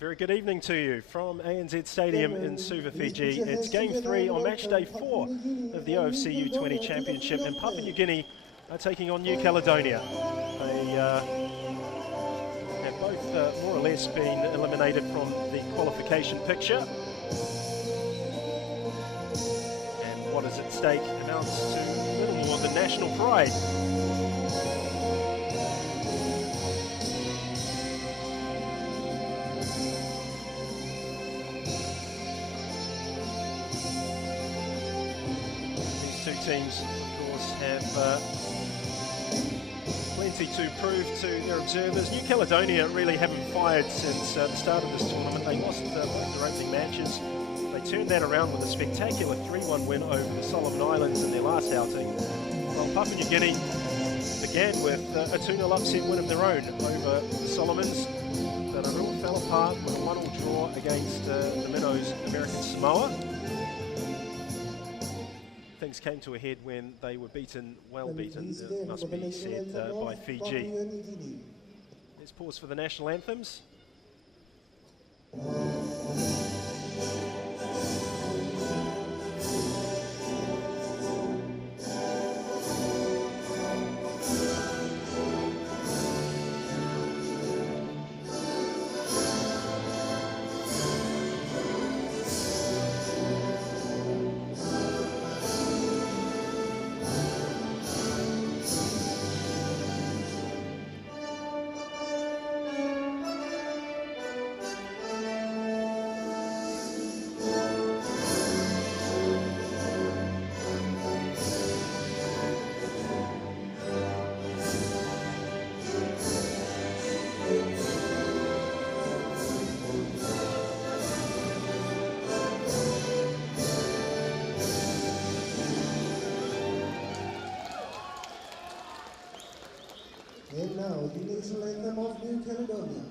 Very good evening to you from ANZ Stadium in Suva, Fiji. It's game 3 on match day 4 of the OFC U-20 Championship, and Papua New Guinea are taking on New Caledonia. They have both more or less been eliminated from the qualification picture. And what is at stake amounts to little more than national pride. Two teams, of course, have plenty to prove to their observers. New Caledonia really haven't fired since the start of this tournament. They lost both their opening matches. They turned that around with a spectacular 3-1 win over the Solomon Islands in their last outing. Well, Papua New Guinea began with a 2-0 upset win of their own over the Solomons, but it all fell apart with a 1-1 draw against the Minnows, American Samoa. Things came to a head when they were beaten, well beaten, it must be said, by Fiji. Let's pause for the national anthems. And now, the national anthem of New Caledonia.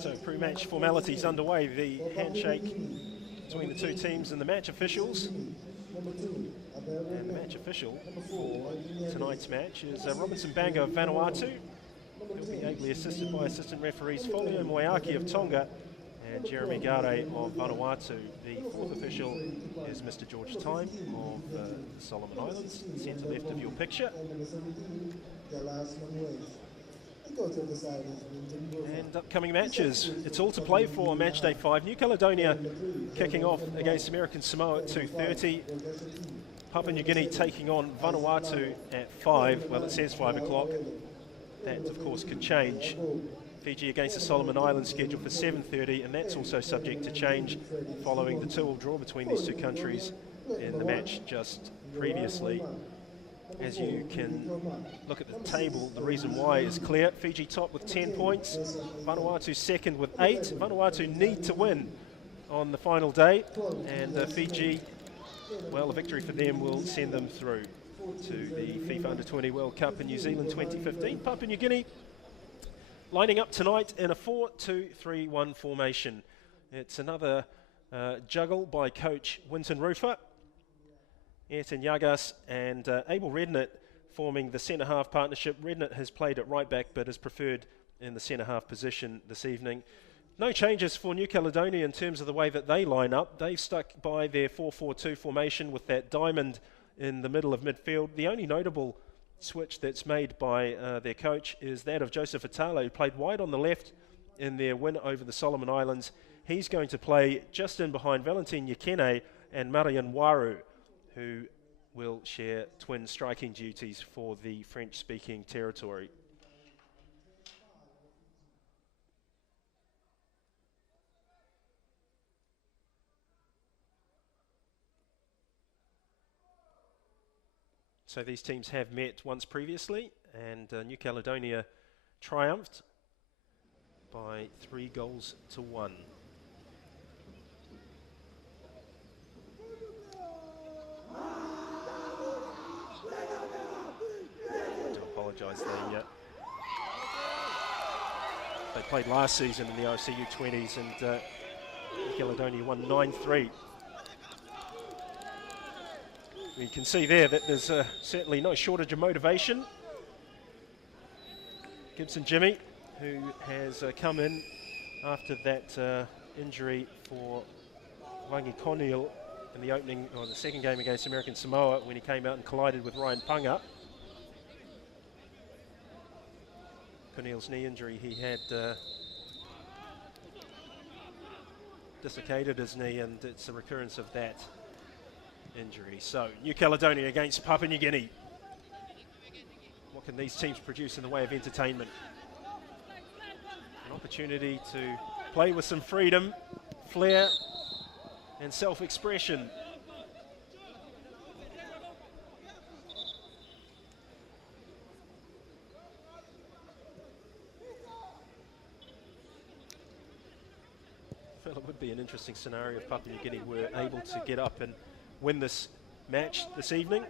So pre-match formalities underway, the handshake between the two teams and the match officials. And the match official for tonight's match is Robinson Banga of Vanuatu. He'll be ably assisted by assistant referees Folio Moeaki of Tonga and Jeremy Gare of Vanuatu. The fourth official is Mr. George Time of the Solomon Islands, centre left of your picture. And upcoming matches, it's all to play for match day 5. New Caledonia kicking off against American Samoa at 2:30. Papua New Guinea taking on Vanuatu at 5. Well, it says 5 o'clock. That, of course, could change. Fiji against the Solomon Islands scheduled for 7:30, and that's also subject to change following the 2-2 draw between these two countries in the match just previously. As you can look at the table, the reason why is clear. Fiji top with 10 points, Vanuatu second with 8. Vanuatu need to win on the final day, and Fiji, well, a victory for them will send them through to the FIFA Under-20 World Cup in New Zealand 2015. Papua New Guinea lining up tonight in a 4-2-3-1 formation. It's another juggle by coach Winton Rufer. Ayrton Yagas and Abel Redknapp forming the centre-half partnership. Redknapp has played at right back but is preferred in the centre-half position this evening. No changes for New Caledonia in terms of the way that they line up. They've stuck by their 4-4-2 formation with that diamond in the middle of midfield. The only notable switch that's made by their coach is that of Joseph Atala, who played wide on the left in their win over the Solomon Islands. He's going to play just in behind Valentin Yekene and Marian Waru, who will share twin striking duties for the French-speaking territory. So these teams have met once previously, and New Caledonia triumphed by 3-1. To apologise, they played last season in the OFC U-20s, and New Caledonia won 9-3. You can see there that there's certainly no shortage of motivation. Gibson Jimmy, who has come in after that injury for Wangi Conneal in the opening, or the second game against American Samoa, when he came out and collided with Ryan Punga. Conneal's knee injury, he had dislocated his knee, and it's a recurrence of that injury. So New Caledonia against Papua New Guinea. What can these teams produce in the way of entertainment? An opportunity to play with some freedom, flair and self-expression. Well, it would be an interesting scenario if Papua New Guinea were able to get up and win this match this evening.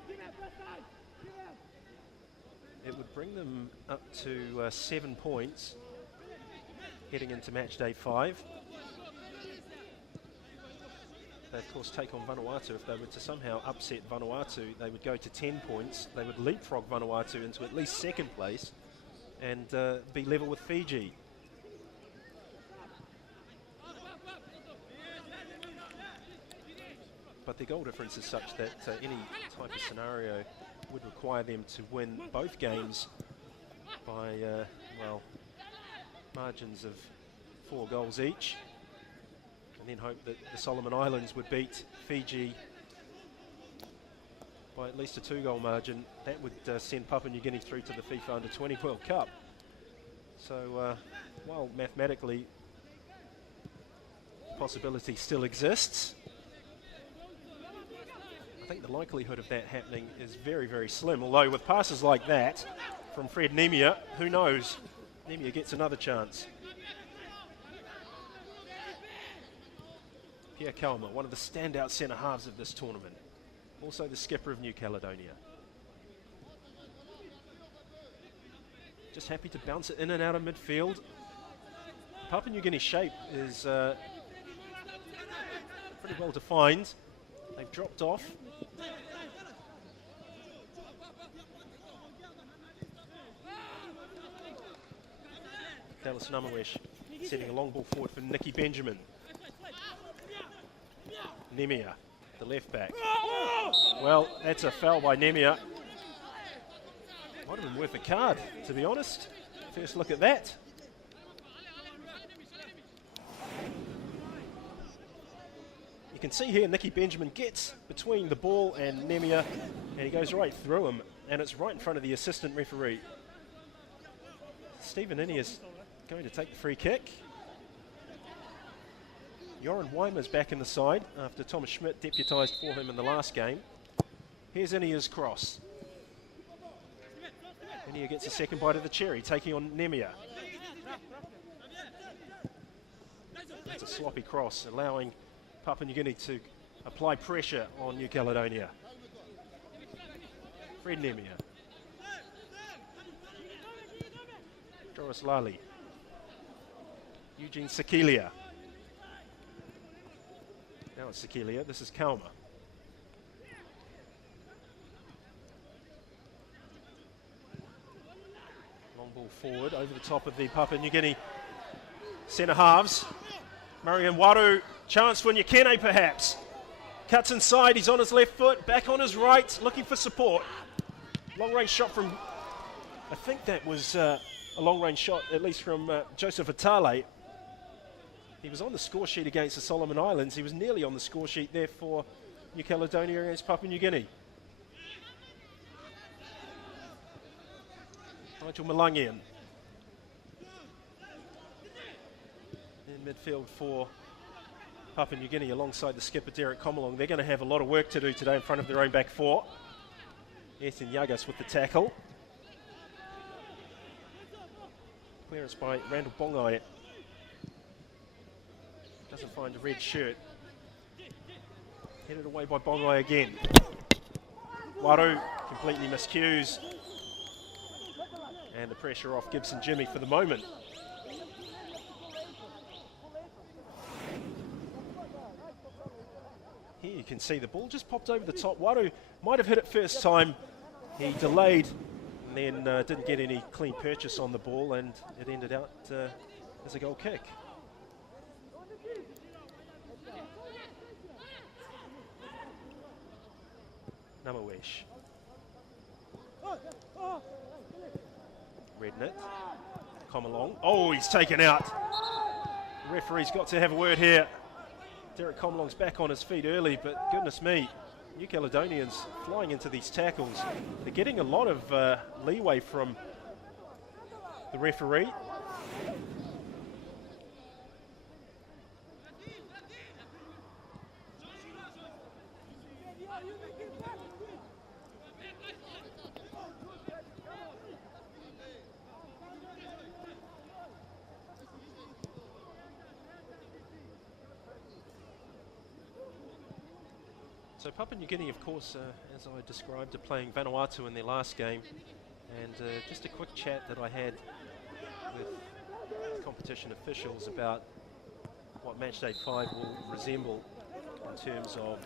It would bring them up to 7 points heading into match day 5. They of course take on Vanuatu. If they were to somehow upset Vanuatu, they would go to 10 points. They would leapfrog Vanuatu into at least 2nd place and be level with Fiji. But the goal difference is such that any type of scenario would require them to win both games by, well, margins of 4 goals each, and then hope that the Solomon Islands would beat Fiji by at least a 2-goal margin. That would send Papua New Guinea through to the FIFA Under-20 World Cup. So while mathematically the possibility still exists, I think the likelihood of that happening is very, very slim. Although with passes like that from Fred Nemia, who knows? Nemia gets another chance. Pierre Kalma, one of the standout centre halves of this tournament. Also the skipper of New Caledonia. Just happy to bounce it in and out of midfield. Papua New Guinea's shape is pretty well defined. They've dropped off. Dallas Namawesh sending a long ball forward for Nicky Benjamin. Nemia, the left back. Well, that's a foul by Nemia. Might have been worth a card, to be honest. First look at that. You can see here Nicky Benjamin gets between the ball and Nemia, and he goes right through him, and it's right in front of the assistant referee. Stephen Innie is going to take the free kick. Joran Weimer's back in the side after Thomas Schmidt deputised for him in the last game. Here's Innia's cross. Innia gets a second bite of the cherry, taking on Nemia. It's a sloppy cross, allowing Papua New Guinea to apply pressure on New Caledonia. Fred Nemia. Doris Lally. Eugene Sekilia. Now it's Sekilia, this is Kalma. Long ball forward over the top of the Papua New Guinea centre halves. Marian Waru, chance for Nyakene perhaps. Cuts inside, he's on his left foot, back on his right, looking for support. Long range shot from, I think that was a long range shot, at least from Joseph Atale. He was on the score sheet against the Solomon Islands. He was nearly on the score sheet there for New Caledonia against Papua New Guinea. Nigel Malangian in midfield for Papua New Guinea alongside the skipper Derek Comalong. They're going to have a lot of work to do today in front of their own back four. Ethan Yagas with the tackle. Clearance by Randall Bongai. Doesn't find a red shirt. Headed away by Bongai again. Waru completely miscues. And the pressure off Gibson Jimmy for the moment. Here you can see the ball just popped over the top. Waru might have hit it first time. He delayed and then didn't get any clean purchase on the ball, and it ended out as a goal kick. Namawesh. Redknit. Come along. Oh, he's taken out. The referee's got to have a word here. Derek Comalong's back on his feet early, but goodness me, New Caledonians flying into these tackles. They're getting a lot of leeway from the referee. So Papua New Guinea, of course, as I described, are playing Vanuatu in their last game. And just a quick chat that I had with competition officials about what Matchday 5 will resemble in terms of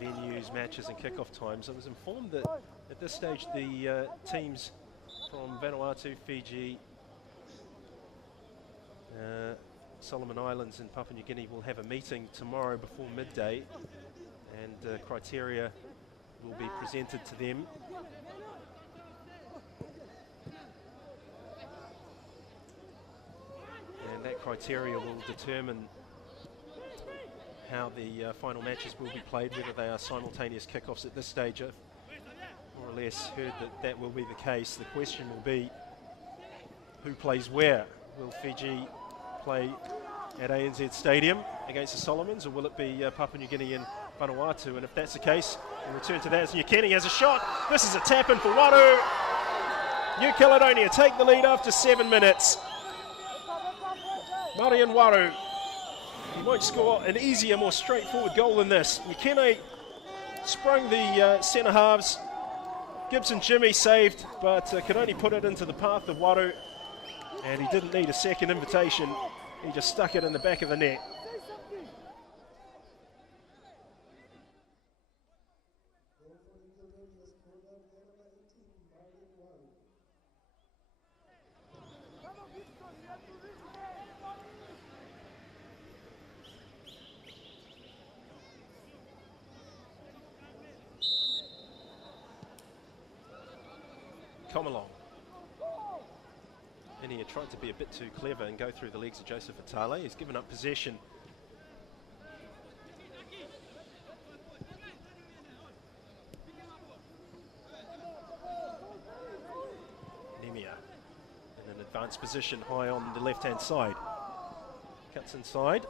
venues, matches and kickoff times. I was informed that at this stage the teams from Vanuatu, Fiji, Solomon Islands and Papua New Guinea will have a meeting tomorrow before midday, and criteria will be presented to them. And that criteria will determine how the final matches will be played, whether they are simultaneous kickoffs. At this stage, I've more or less heard that that will be the case. The question will be who plays where. Will Fiji play at ANZ Stadium against the Solomons, or will it be Papua New Guinea and Vanuatu? And if that's the case, we'll return to that as Nyakeni has a shot. This is a tap-in for Waru. New Caledonia take the lead after 7 minutes. Marian Waru. He won't score an easier, more straightforward goal than this. Nyakeni sprung the centre halves. Gibson Jimmy saved, but could only put it into the path of Waru. And he didn't need a second invitation. He just stuck it in the back of the net. Come along. And he had tried to be a bit too clever and go through the legs of Joseph Atale. He's given up possession. Nemia in an advanced position high on the left-hand side. Cuts inside.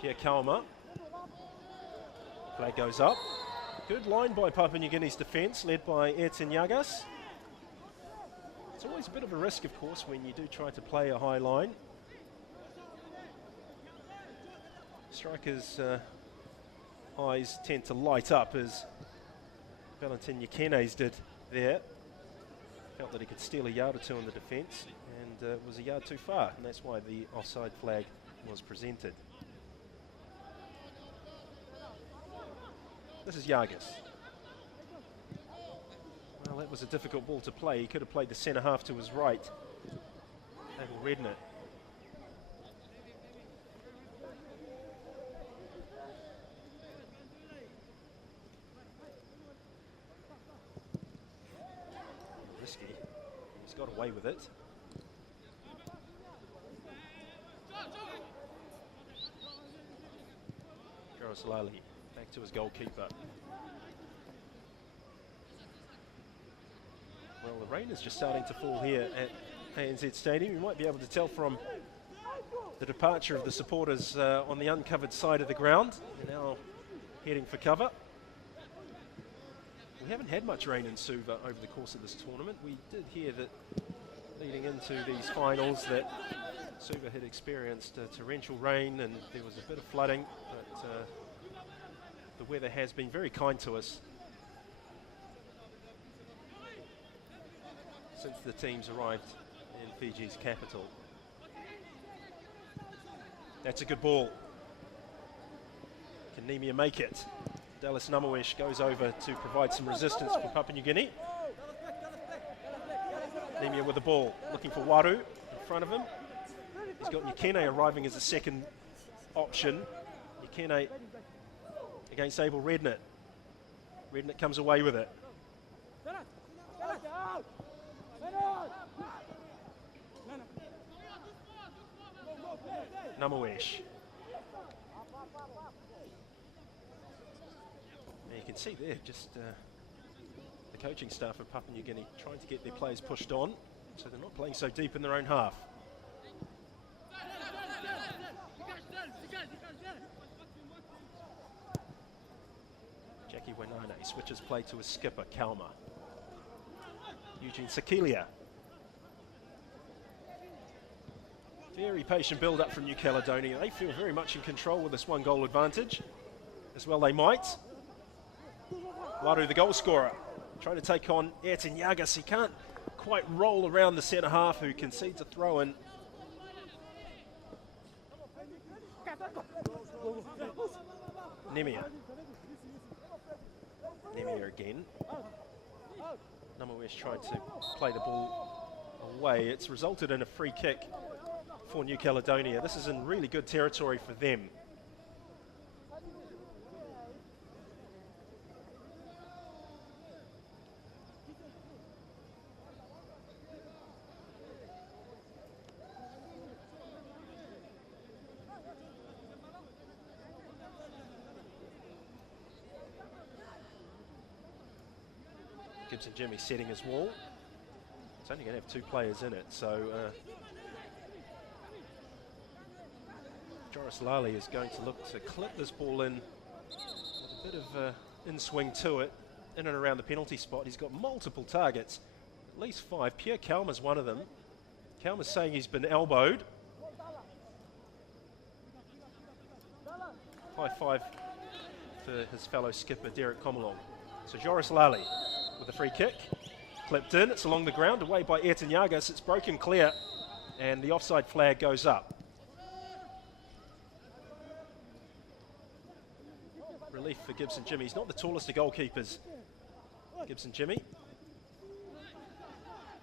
Pierre Kauma. Flag goes up. Good line by Papua New Guinea's defence, led by Ayrton Yagas. It's always a bit of a risk, of course, when you do try to play a high line. Strikers' eyes tend to light up, as Valentin Nyakene's did there. Felt that he could steal a yard or two in the defence, and was a yard too far, and that's why the offside flag was presented. This is Yagas. Well, that was a difficult ball to play. He could have played the centre half to his right. Abel Redknit. Risky. He's got away with it. Jarasalali back to his goalkeeper. the rain is just starting to fall here at ANZ Stadium. You might be able to tell from the departure of the supporters on the uncovered side of the ground. They're now heading for cover. We haven't had much rain in Suva over the course of this tournament. We did hear that leading into these finals that Suva had experienced torrential rain and there was a bit of flooding, but the weather has been very kind to us since the teams arrived in Fiji's capital. That's a good ball. Can Nemia make it? Dallas Namawesh goes over to provide some resistance for Papua New Guinea. Nemia with the ball, looking for Waru in front of him. He's got Nyakene arriving as a second option. Nyakene against Abel Redknapp. Redknapp comes away with it. Namawesh. You can see there just the coaching staff of Papua New Guinea trying to get their players pushed on so they're not playing so deep in their own half. Jackie Wenane switches play to his skipper, Kalma. Eugene Sakilia. Very patient build-up from New Caledonia. They feel very much in control with this 1-goal advantage. As well they might. Waru, the goal scorer, trying to take on Ayrton Yagas. He can't quite roll around the centre half who concedes a throw in. Nemia. Nemia again. Namawesh tried to play the ball away. It's resulted in a free kick for New Caledonia. This is in really good territory for them. Gibson Jimmy setting his wall. It's only going to have 2 players in it, so Joris Lally is going to look to clip this ball in with a bit of in-swing to it, in and around the penalty spot. He's got multiple targets, at least 5. Pierre Kalma's one of them. Kalma's saying he's been elbowed. High five for his fellow skipper, Derek Comalong. So Joris Lally with a free kick, clipped in, it's along the ground, away by Ayrton Yagas, it's broken clear, and the offside flag goes up. Relief for Gibson Jimmy. He's not the tallest of goalkeepers, Gibson Jimmy.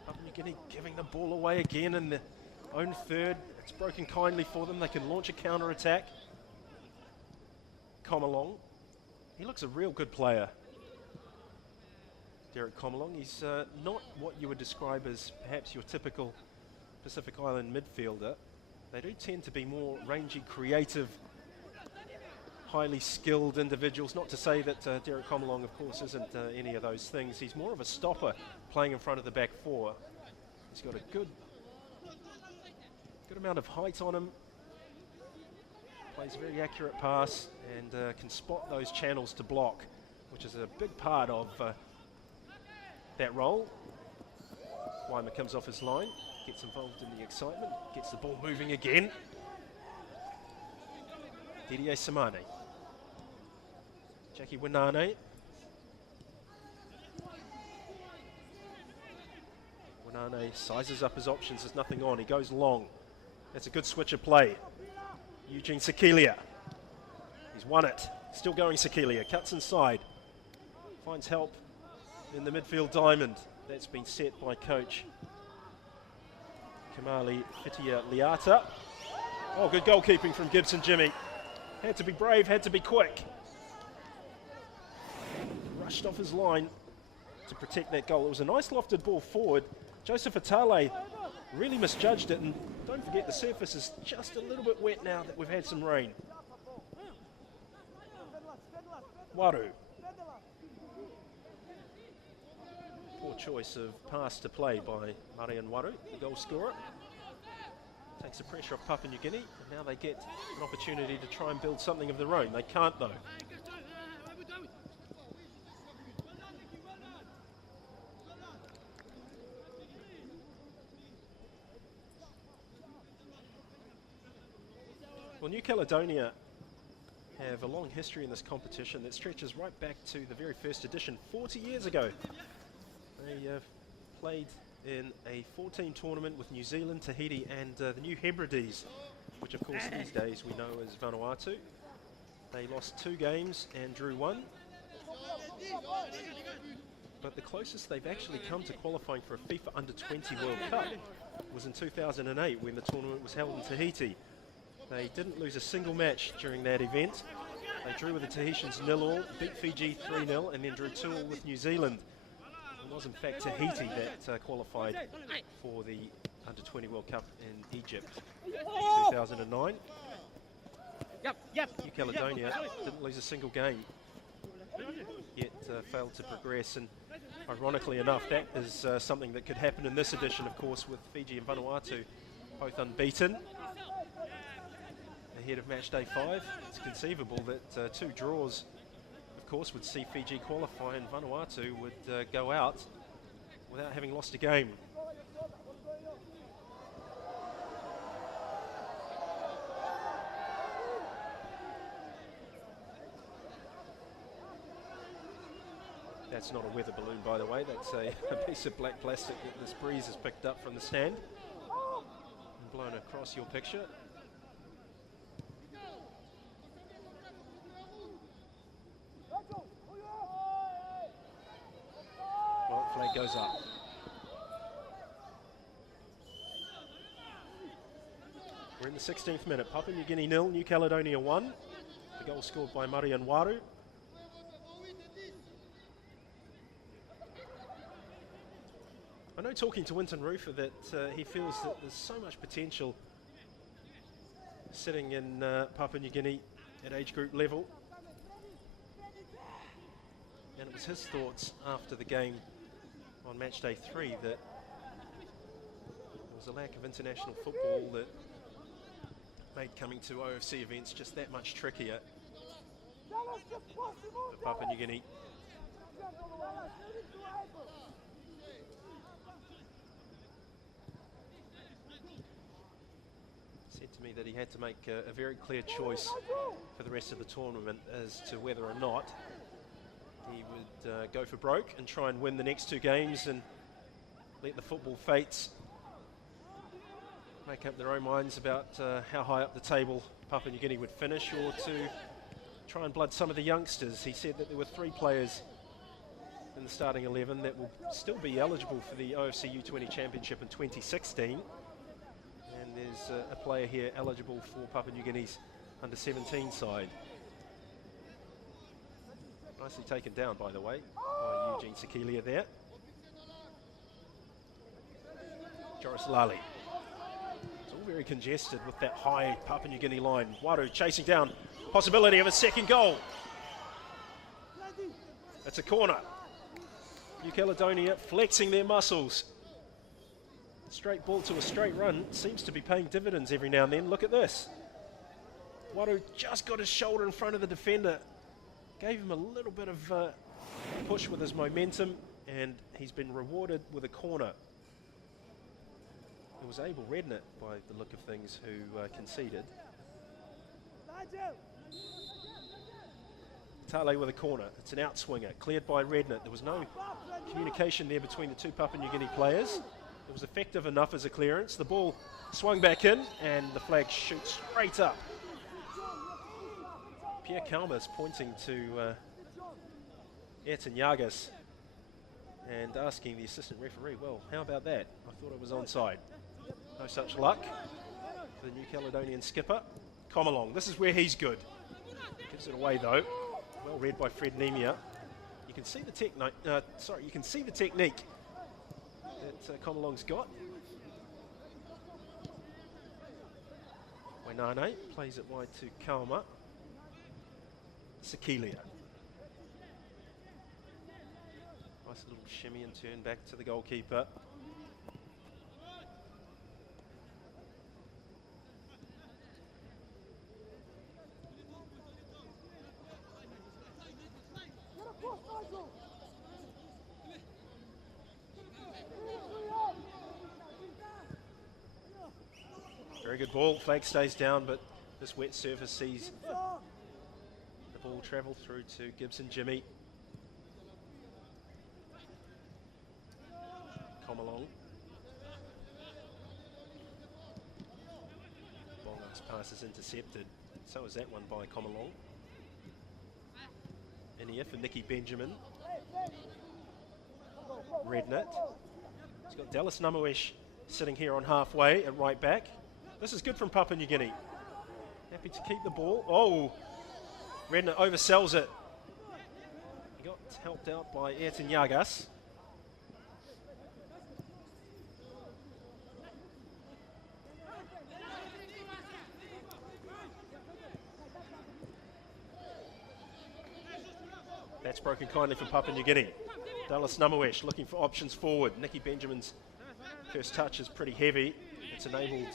Papua New Guinea giving the ball away again in their own third. It's broken kindly for them. They can launch a counter-attack. Comalong. He looks a real good player, Derek Comalong. He's not what you would describe as perhaps your typical Pacific Island midfielder. They do tend to be more rangy, creative, highly skilled individuals. Not to say that Derek Comalong, of course, isn't any of those things. He's more of a stopper playing in front of the back four. He's got a good amount of height on him. Plays a very accurate pass and can spot those channels to block, which is a big part of that role. Waima comes off his line, gets involved in the excitement, gets the ball moving again. Didier Samane. Jackie Wenane. Wenane sizes up his options, there's nothing on, he goes long. That's a good switch of play. Eugene Sakilia. He's won it. Still going Sakilia, cuts inside. Finds help in the midfield diamond. That's been set by coach Kamali Fitia Liata. Oh, good goalkeeping from Gibson Jimmy. Had to be brave, had to be quick. Rushed off his line to protect that goal. It was a nice lofted ball forward. Joseph Atale really misjudged it, and don't forget the surface is just a little bit wet now that we've had some rain. Waru. Poor choice of pass to play by Marian Waru, the goal scorer. Takes the pressure off Papua New Guinea, and now they get an opportunity to try and build something of their own. They can't though. Well, New Caledonia have a long history in this competition that stretches right back to the very first edition 40 years ago. They played in a 14 tournament with New Zealand, Tahiti and the New Hebrides, which of course these days we know as Vanuatu. They lost 2 games and drew 1. But the closest they've actually come to qualifying for a FIFA Under-20 World Cup was in 2008 when the tournament was held in Tahiti. They didn't lose a single match during that event. They drew with the Tahitians 0-0, beat Fiji 3-0 and then drew 2-2 with New Zealand. It was in fact Tahiti that qualified for the Under-20 World Cup in Egypt in 2009. New Caledonia didn't lose a single game, yet failed to progress, and ironically enough that is something that could happen in this edition, of course, with Fiji and Vanuatu both unbeaten. Ahead of match day 5, it's conceivable that 2 draws, of course, would see Fiji qualify and Vanuatu would go out without having lost a game. That's not a weather balloon, by the way. That's a piece of black plastic that this breeze has picked up from the stand and blown across your picture. Well, flag goes up. We're in the 16th minute. Papua New Guinea 0, New Caledonia 1. The goal scored by Marian Waru. I know, talking to Winton Rufer, that he feels that there's so much potential sitting in Papua New Guinea at age group level. And it was his thoughts after the game on match day 3 that there was a lack of international football that made coming to OFC events just that much trickier for Papua New Guinea. Said to me that he had to make a very clear choice for the rest of the tournament as to whether or not he would go for broke and try and win the next 2 games and let the football fates make up their own minds about how high up the table Papua New Guinea would finish, or to try and blood some of the youngsters. He said that there were 3 players in the starting 11 that will still be eligible for the OFC U-20 Championship in 2016. And there's a player here eligible for Papua New Guinea's under-17 side. Nicely taken down, by the way, by Eugene Sekelia there. Joris Lally. It's all very congested with that high Papua New Guinea line. Waru chasing down, possibility of a second goal. It's a corner. New Caledonia flexing their muscles. Straight ball to a straight run seems to be paying dividends every now and then. Look at this. Waru just got his shoulder in front of the defender. Gave him a little bit of push with his momentum, and he's been rewarded with a corner. It was Abel Redknapp, by the look of things, who conceded. Tale with a corner. It's an outswinger, cleared by Redknapp. There was no communication there between the 2 Papua New Guinea players. It was effective enough as a clearance. The ball swung back in, and the flag shoots straight up. Pierre Kalmas pointing to Ayrton Yagas and asking the assistant referee, well, how about that? I thought it was onside. No such luck for the New Caledonian skipper. Comalong, this is where he's good. Gives it away though. Well read by Fred Nemia. You can see the technique that Comalong's got. Wainane plays it wide to Kalma. Sekelia. Nice little shimmy and turn back to the goalkeeper. Very good ball, flag stays down, but this wet surface sees the ball travel through to Gibson Jimmy. Come along. Bonga's pass is intercepted. So is that one by Comalong. Inia for Nicky Benjamin. Redknit. He's got Dallas Namawesh sitting here on halfway at right back. This is good from Papua New Guinea. Happy to keep the ball. Oh, Redknit oversells it. He got helped out by Ayrton Yagas. That's broken kindly from Papua New Guinea. Dallas Namawesh looking for options forward. Nicky Benjamin's first touch is pretty heavy. It's enabled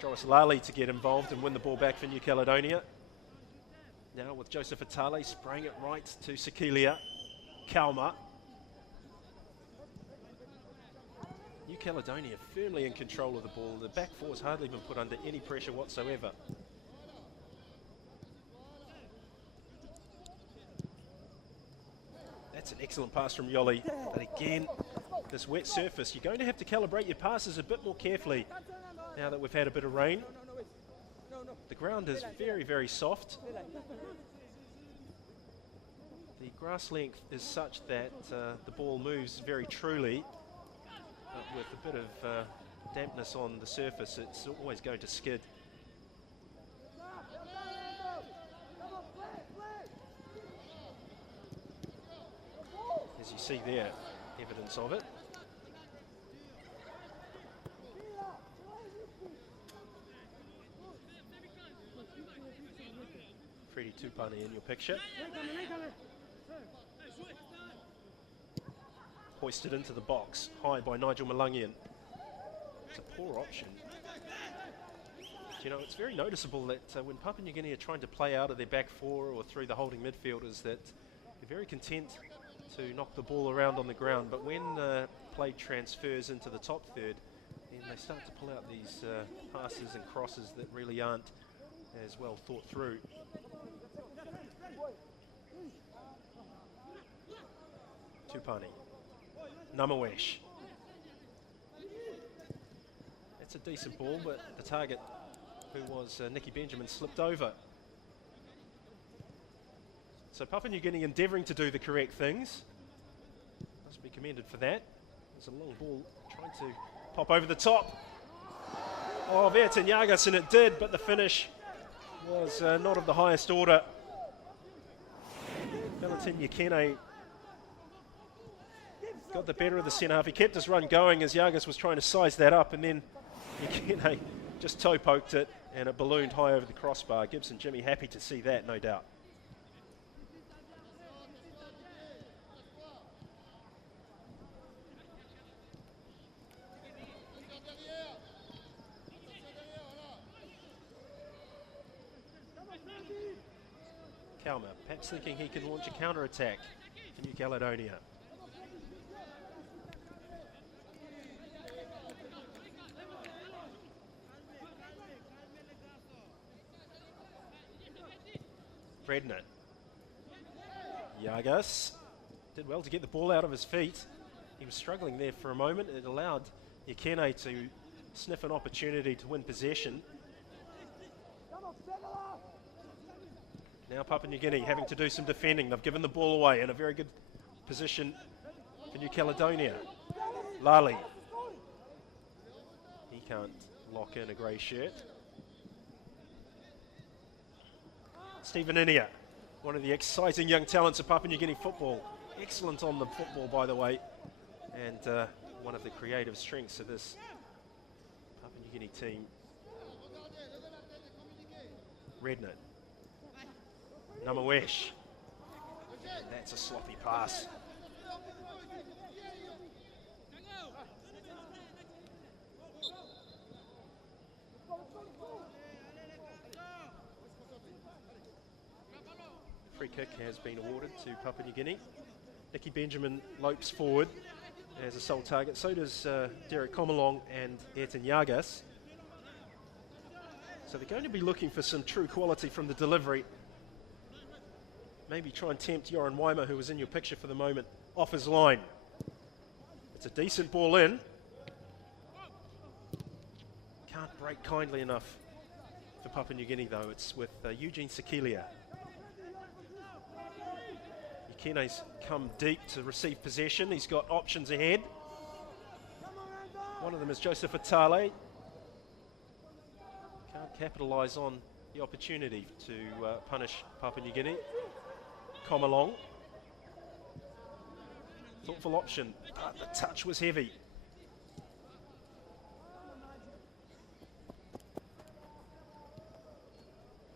Joris Lally to get involved and win the ball back for New Caledonia. Now with Joseph Atale spraying it right to Sekilia. Kalma. New Caledonia firmly in control of the ball. The back four has hardly been put under any pressure whatsoever. That's an excellent pass from Yoli. But again, this wet surface, you're going to have to calibrate your passes a bit more carefully now that we've had a bit of rain. The ground is very, very soft. The grass length is such that the ball moves very truly, but with a bit of dampness on the surface, it's always going to skid. As you see there, evidence of it. Freddie Tupani in your picture. Hoisted into the box, high by Nigel Malangian. It's a poor option. You know, it's very noticeable that when Papua New Guinea are trying to play out of their back four or through the holding midfielders, that they're very content to knock the ball around on the ground, but when play transfers into the top third, then they start to pull out these passes and crosses that really aren't as well thought through. Tupani. Namawesh. That's a decent ball, but the target, who was Nicky Benjamin, slipped over. So Papua New Guinea endeavouring to do the correct things. Must be commended for that. There's a long ball trying to pop over the top of Ayrton Yagas, and it did, but the finish was not of the highest order. Valentin Yekene got the better of the centre half. He kept his run going as Yagas was trying to size that up, and then Yekene just toe poked it and it ballooned high over the crossbar. Gibson Jimmy happy to see that, no doubt. Kalma, perhaps thinking he can launch a counter-attack for New Caledonia. Redknit. Yagas did well to get the ball out of his feet. He was struggling there for a moment. It allowed Yekene to sniff an opportunity to win possession. Now Papua New Guinea having to do some defending. They've given the ball away in a very good position for New Caledonia. Lally. He can't lock in a grey shirt. Stephen Inia, one of the exciting young talents of Papua New Guinea football. Excellent on the football, by the way, and one of the creative strengths of this Papua New Guinea team. Redknit. Namawesh. That's a sloppy pass. Free kick has been awarded to Papua New Guinea. Nicky Benjamin lopes forward as a sole target. So does Derek Komalong and Ayrton Yagas. So they're going to be looking for some true quality from the delivery. Maybe try and tempt Joran Weimer, who was in your picture for the moment, off his line. It's a decent ball in. Can't break kindly enough for Papua New Guinea though. It's with Eugene Sekelia. Ukene's come deep to receive possession. He's got options ahead. One of them is Joseph Atale. Can't capitalise on the opportunity to punish Papua New Guinea. Komalong. Thoughtful option, but the touch was heavy.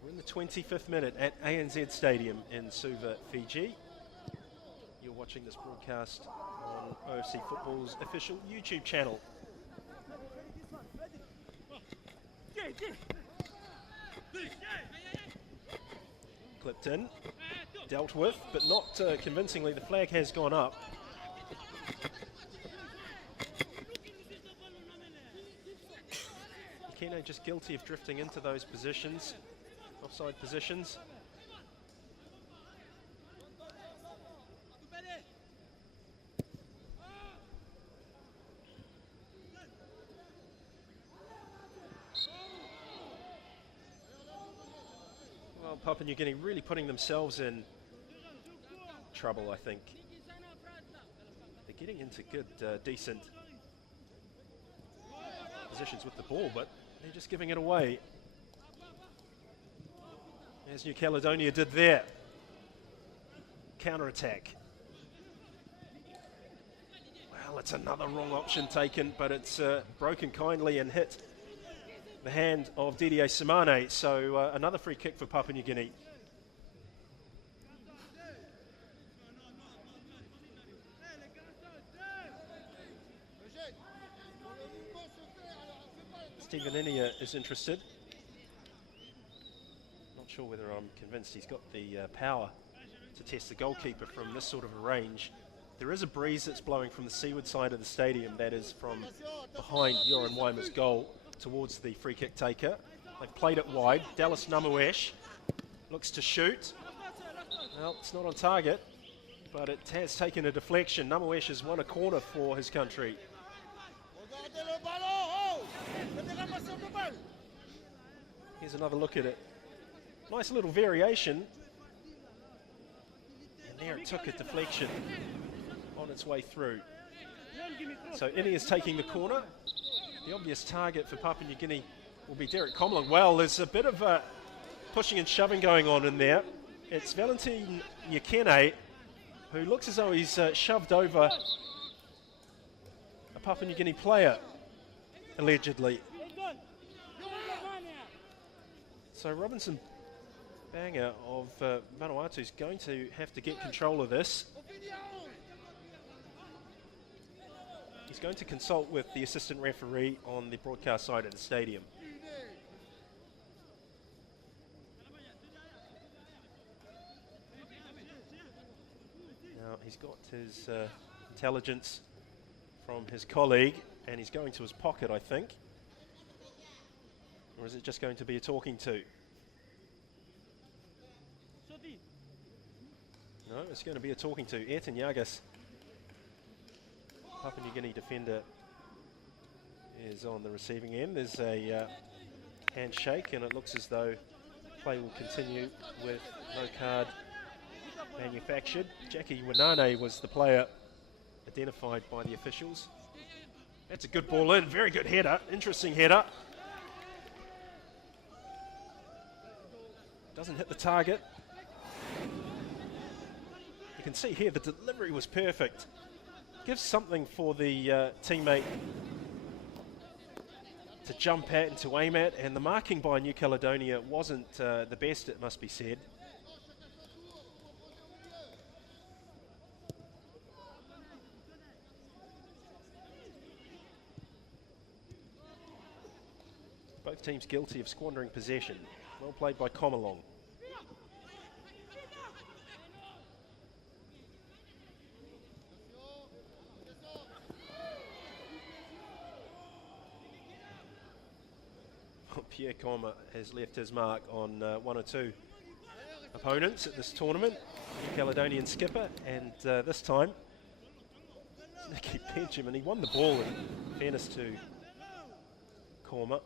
We're in the 25th minute at ANZ Stadium in Suva, Fiji. You're watching this broadcast on OFC Football's official YouTube channel. Clipped in, dealt with, but not convincingly. The flag has gone up. Ukene just guilty of drifting into those positions, offside positions. Well, Papua New Guinea really putting themselves in trouble, I think. They're getting into good, decent positions with the ball, but they're just giving it away, as New Caledonia did there. Counter-attack. Well, it's another wrong option taken, but it's broken kindly and hit the hand of Didier Simane, so another free kick for Papua New Guinea. Stephen Inia is interested. Not sure whether I'm convinced he's got the power to test the goalkeeper from this sort of a range. There is a breeze that's blowing from the seaward side of the stadium, that is from behind Joran Weimer's goal towards the free kick taker. They've played it wide. Dallas Namuesh looks to shoot. Well, it's not on target, but it has taken a deflection. Namuesh has won a corner for his country. Here's another look at it. Nice little variation. And there it took a deflection on its way through. So Ini is taking the corner. The obvious target for Papua New Guinea will be Derek Komalong. Well, there's a bit of pushing and shoving going on in there. It's Valentin Ukene, who looks as though he's shoved over a Papua New Guinea player, allegedly. So Robinson Banger of Vanuatu is going to have to get control of this. He's going to consult with the assistant referee on the broadcast side of the stadium. Now he's got his intelligence from his colleague and he's going to his pocket, I think. Or is it just going to be a talking to? No, it's going to be a talking to. Ayrton Yagas, Papua New Guinea defender, is on the receiving end. There's a handshake and it looks as though play will continue with no card manufactured. Jackie Winane was the player identified by the officials. That's a good ball in, very good header, interesting header. Doesn't hit the target. You can see here the delivery was perfect. Gives something for the teammate to jump at and to aim at, and the marking by New Caledonia wasn't the best, it must be said. Both teams guilty of squandering possession. Well played by Komalong. Pierre Koma has left his mark on one or two opponents at this tournament. New Caledonian skipper, and this time Nicky Benjamin. He won the ball, in fairness to Koma.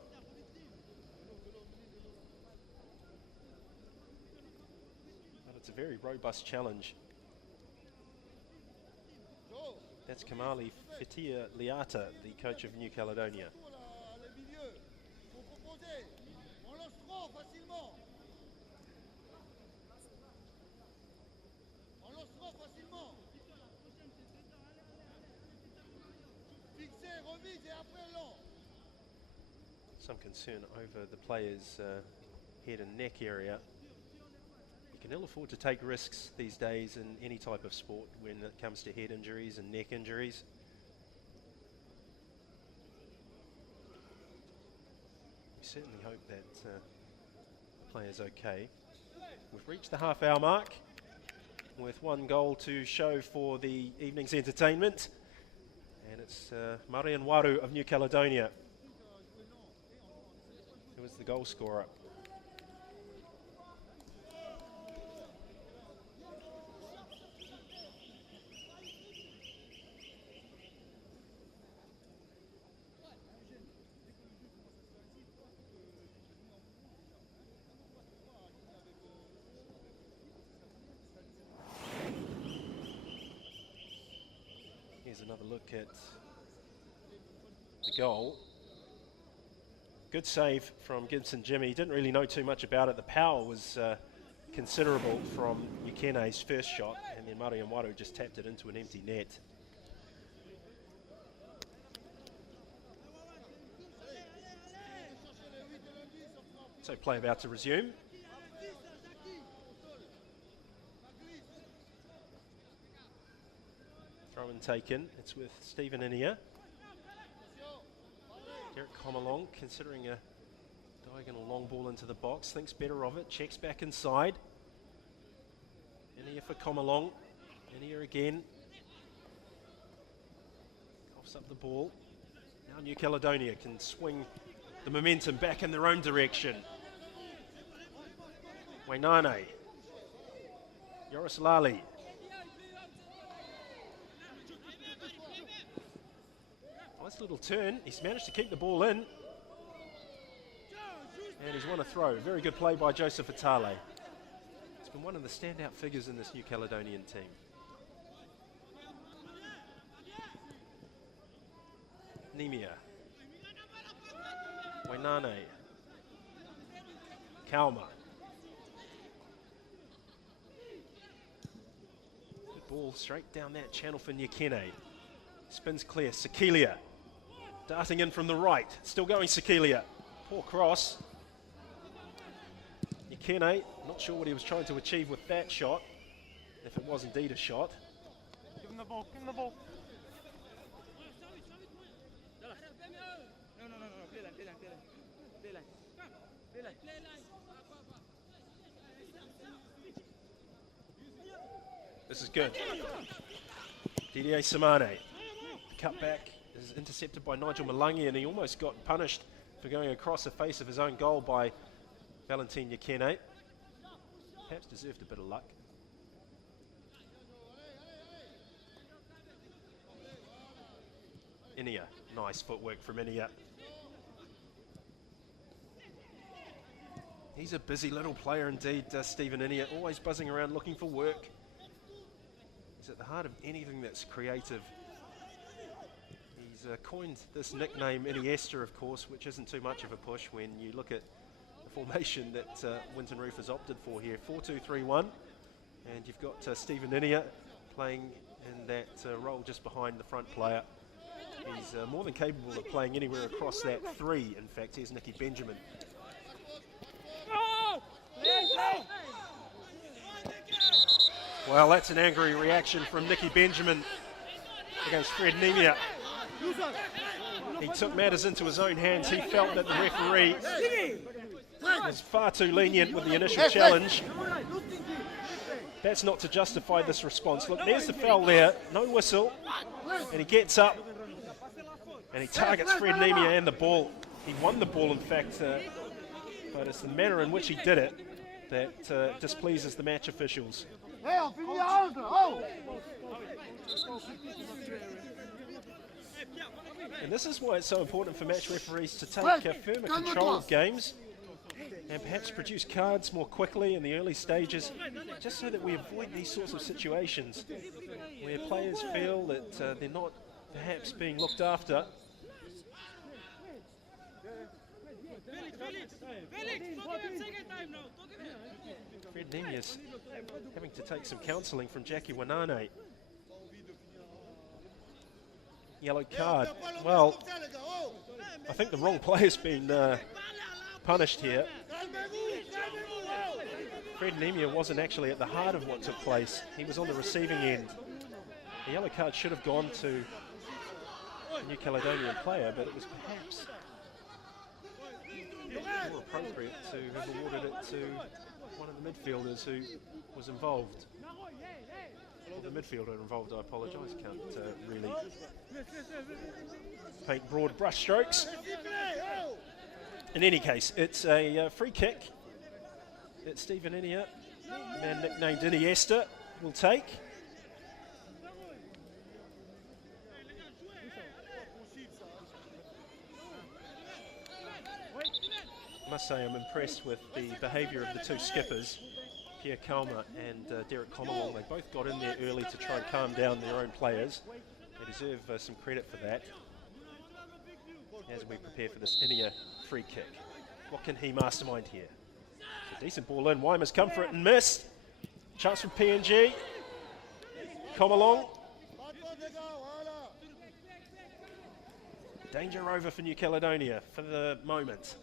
But it's a very robust challenge. That's Kamali Fetia Liata, the coach of New Caledonia. Some concern over the players' head and neck area. You can ill afford to take risks these days in any type of sport when it comes to head injuries and neck injuries. We certainly hope that the player's okay. We've reached the half-hour mark with one goal to show for the evening's entertainment, and it's Marian Waru of New Caledonia who is the goal scorer. Here's another look at the goal. Good save from Gibson Jimmy. Didn't really know too much about it. The power was considerable from Ukene's first shot, and then Marian Waru just tapped it into an empty net. So play about to resume. Throw and taken. It's with Stephen Inia. Derek Comalong considering a diagonal long ball into the box, thinks better of it, checks back inside. Inia for Comalong. Inia again. Coughs up the ball. Now New Caledonia can swing the momentum back in their own direction. Wainane. Yoris Lali. Nice little turn. He's managed to keep the ball in. And he's won a throw. Very good play by Joseph Atale. He's been one of the standout figures in this New Caledonian team. Nemia. Wainane. Kauma. Good ball straight down that channel for Nyakene. Spins clear. Sekelia. Darting in from the right. Still going Sekelia. Poor cross. Nyakene, not sure what he was trying to achieve with that shot, if it was indeed a shot. Give him the ball, give him the ball. This is good. Didier Samane. Cut back is intercepted by Nigel Malangi, and he almost got punished for going across the face of his own goal by Valentin Nyakene. Perhaps deserved a bit of luck. Inia, nice footwork from Inia. He's a busy little player indeed, Stephen Inia, always buzzing around looking for work. He's at the heart of anything that's creative. He's coined this nickname Iniesta, of course, which isn't too much of a push when you look at the formation that Winton Roof has opted for here. 4-2-3-1, and you've got Stephen Inia playing in that role just behind the front player. He's more than capable of playing anywhere across that three. In fact, here's Nicky Benjamin. Well, that's an angry reaction from Nicky Benjamin against Fred Nemia. He took matters into his own hands. He felt that the referee was far too lenient with the initial challenge. That's not to justify this response. Look, there's the foul there, no whistle, and he gets up and he targets Fred Nemia and the ball. He won the ball, in fact, But it's the manner in which he did it that displeases the match officials. And this is why it's so important for match referees to take firmer control of games and perhaps produce cards more quickly in the early stages, just so that we avoid these sorts of situations where players feel that they're not perhaps being looked after. Fred Nemia's having to take some counselling from Jackie Wanane. Yellow card. Well, I think the wrong player's been punished here. Fred Nemia wasn't actually at the heart of what took place. He was on the receiving end. The yellow card should have gone to a New Caledonian player, but it was perhaps more appropriate to have awarded it to one of the midfielders who was involved. Well, the midfielder involved, I apologise, can't really paint broad brush strokes. In any case, it's a free kick that Stephen Inia, man nicknamed Iniesta, will take. I must say I'm impressed with the behaviour of the two skippers, Pierre Kalma and Derek Comalong. They both got in there early to try and calm down their own players. They deserve some credit for that. As we prepare for this Inia free kick. What can he mastermind here? It's a decent ball in. Weimer's come for it and missed. Chance from PNG. Comalong. Danger over for New Caledonia for the moment.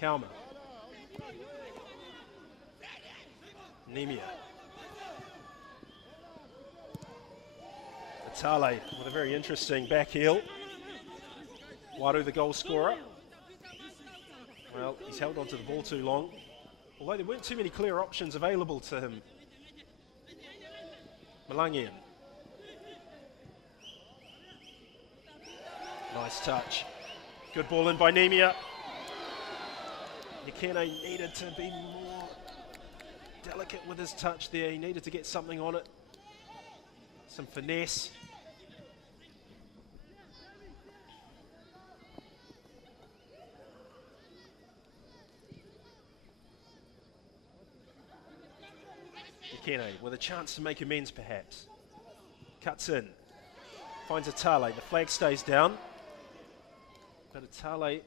Kalma. Nemia. Atale with a very interesting back heel. Waru, the goal scorer. Well, he's held onto the ball too long, although there weren't too many clear options available to him. Malangian. Nice touch. Good ball in by Nemia. Nikene needed to be more delicate with his touch there. He needed to get something on it. Some finesse. Nikene with a chance to make amends perhaps. Cuts in. Finds Atale. The flag stays down. But Atale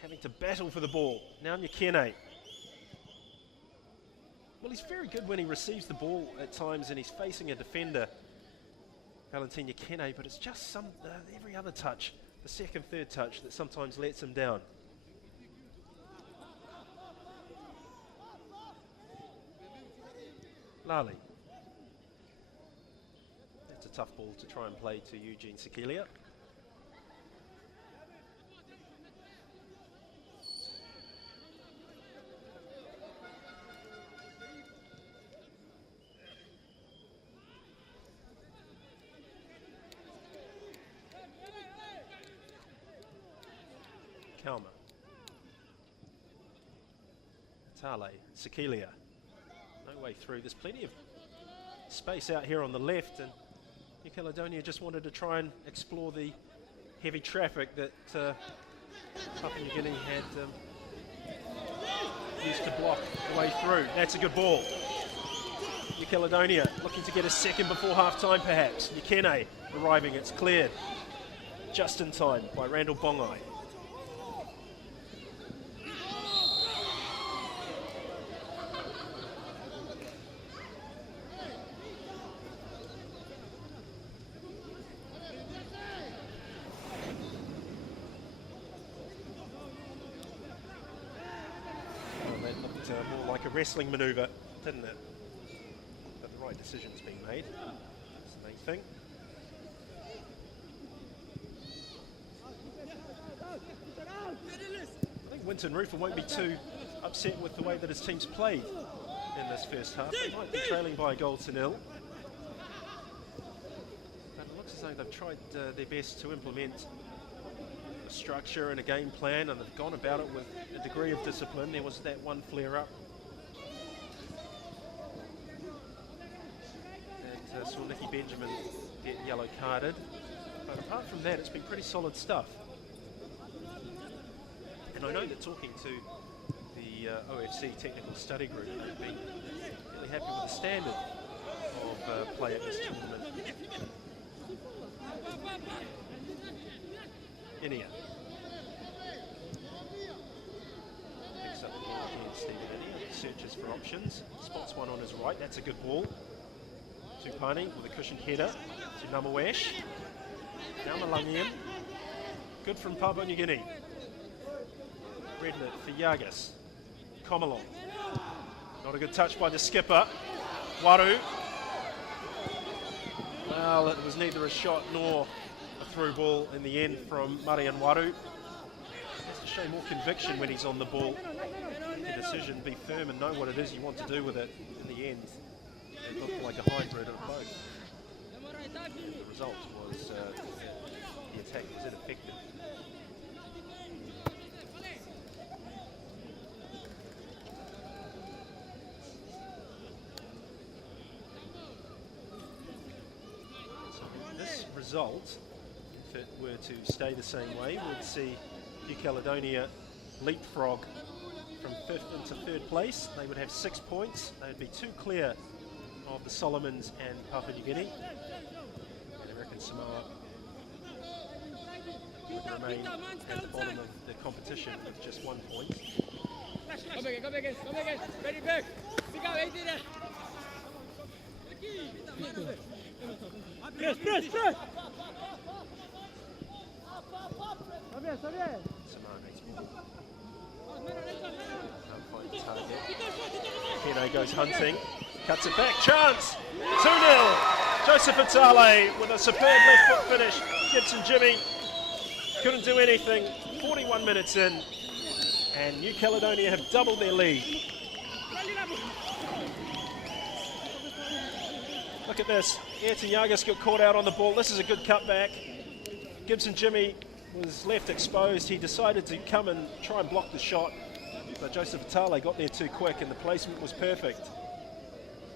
having to battle for the ball. Now Nikene. Well, he's very good when he receives the ball at times and he's facing a defender, Valentin Nikene, but it's just every other touch, the second, third touch, that sometimes lets him down. Lali. That's a tough ball to try and play to Eugene Sekelia. Kalma. Tale. Sekelia. No way through. There's plenty of space out here on the left, and New Caledonia just wanted to try and explore the heavy traffic that Papua New Guinea had used to block the way through. That's a good ball. New Caledonia looking to get a second before half-time perhaps. Nikene arriving. It's cleared just in time by Randall Bongai. More like a wrestling manoeuvre, didn't it? But the right decision's been made. That's the main thing. I think Winton Rufer won't be too upset with the way that his team's played in this first half. They might be trailing by a goal to nil. But it looks as though they've tried their best to implement a structure and a game plan, and they've gone about it with a degree of discipline. There was that one flare-up. And saw Nicky Benjamin get yellow carded. But apart from that, it's been pretty solid stuff. And I know that talking to the OFC technical study group, they've been really happy with the standard of play at this tournament. Guinea. Picks up the ball again, Stephen Inia. Searches for options. Spots one on his right. That's a good ball. Tupani with a cushioned header to Namawesh. Now Malangian. Good from Papua New Guinea. Rednet for Yagas. Komalong. Not a good touch by the skipper. Waru. Well, it was neither a shot nor a through ball in the end from Marian Waru. He has to show more conviction when he's on the ball. Make a decision, be firm and know what it is you want to do with it in the end. It looked like a hybrid of both. The result was the attack was ineffective. So this result, if it were to stay the same way, would see New Caledonia leapfrog from 5th into 3rd place. They would have 6 points. They would be 2 clear of the Solomons and Papua New Guinea. And American Samoa would remain at the bottom of the competition with just 1 point. Very back. Press. Samane's ball. Can't find the target. Pino goes hunting. Cuts it back. Chance! 2-0. Joseph Itale with a superb left foot finish. Gibson Jimmy couldn't do anything. 41 minutes in. And New Caledonia have doubled their lead. Look at this. Ayrton Yagas got caught out on the ball. This is a good cutback. Gibson Jimmy was left exposed. He decided to come and try and block the shot. But Joseph Itale got there too quick and the placement was perfect.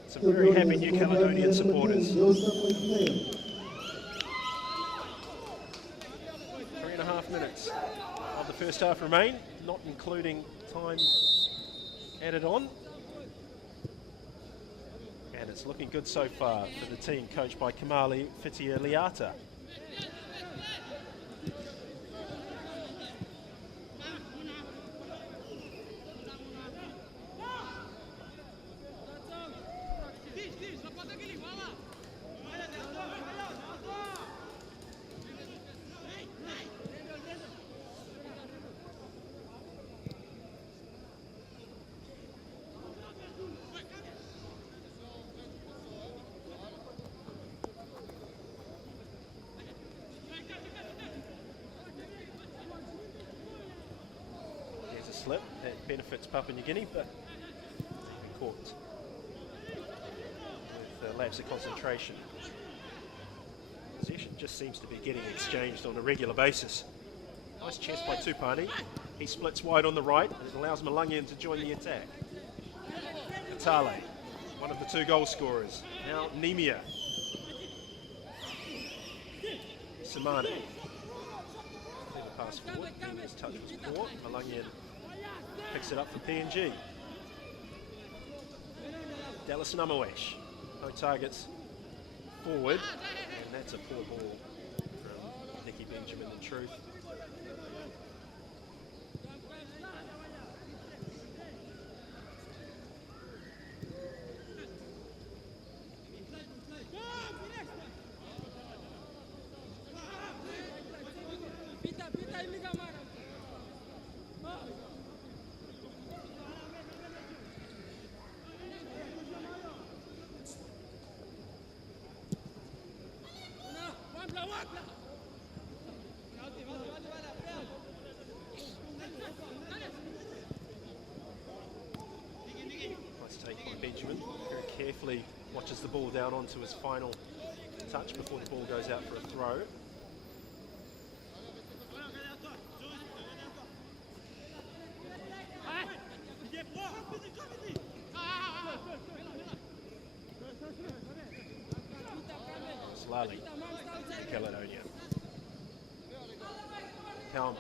Some very happy New Caledonian supporters. 3.5 minutes of the first half remain, not including time added on. And it's looking good so far for the team coached by Kamali Fitia-Liata. Slip that benefits Papua New Guinea, but caught with a lapse of concentration. Possession just seems to be getting exchanged on a regular basis. Nice chest by Tupani. He splits wide on the right and it allows Malangian to join the attack. Itale, one of the 2 goal scorers. Now Nemia. Samane. Pass forward. Nemia's touch was poor. Malangian picks it up for PNG. Dallas Namawesh. No targets forward. And that's a poor ball from Nicky Benjamin in truth. Nice take by Benjamin. Very carefully watches the ball down onto his final touch before the ball goes out for a throw. Lali, Caledonia. Kalma.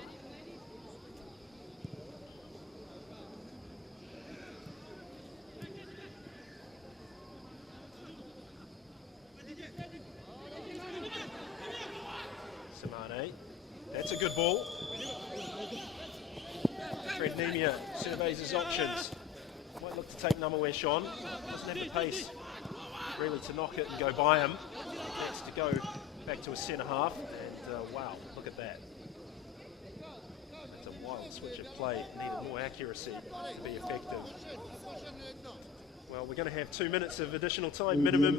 Samane. That's a good ball. Fred Nemia surveys his options. Might look to take Namaware Sean. Doesn't have the pace really to knock it and go by him. That's to go back to a centre half. And wow, look at that. That's a wild switch of play. Needed more accuracy to be effective. Well, we're going to have 2 minutes of additional time minimum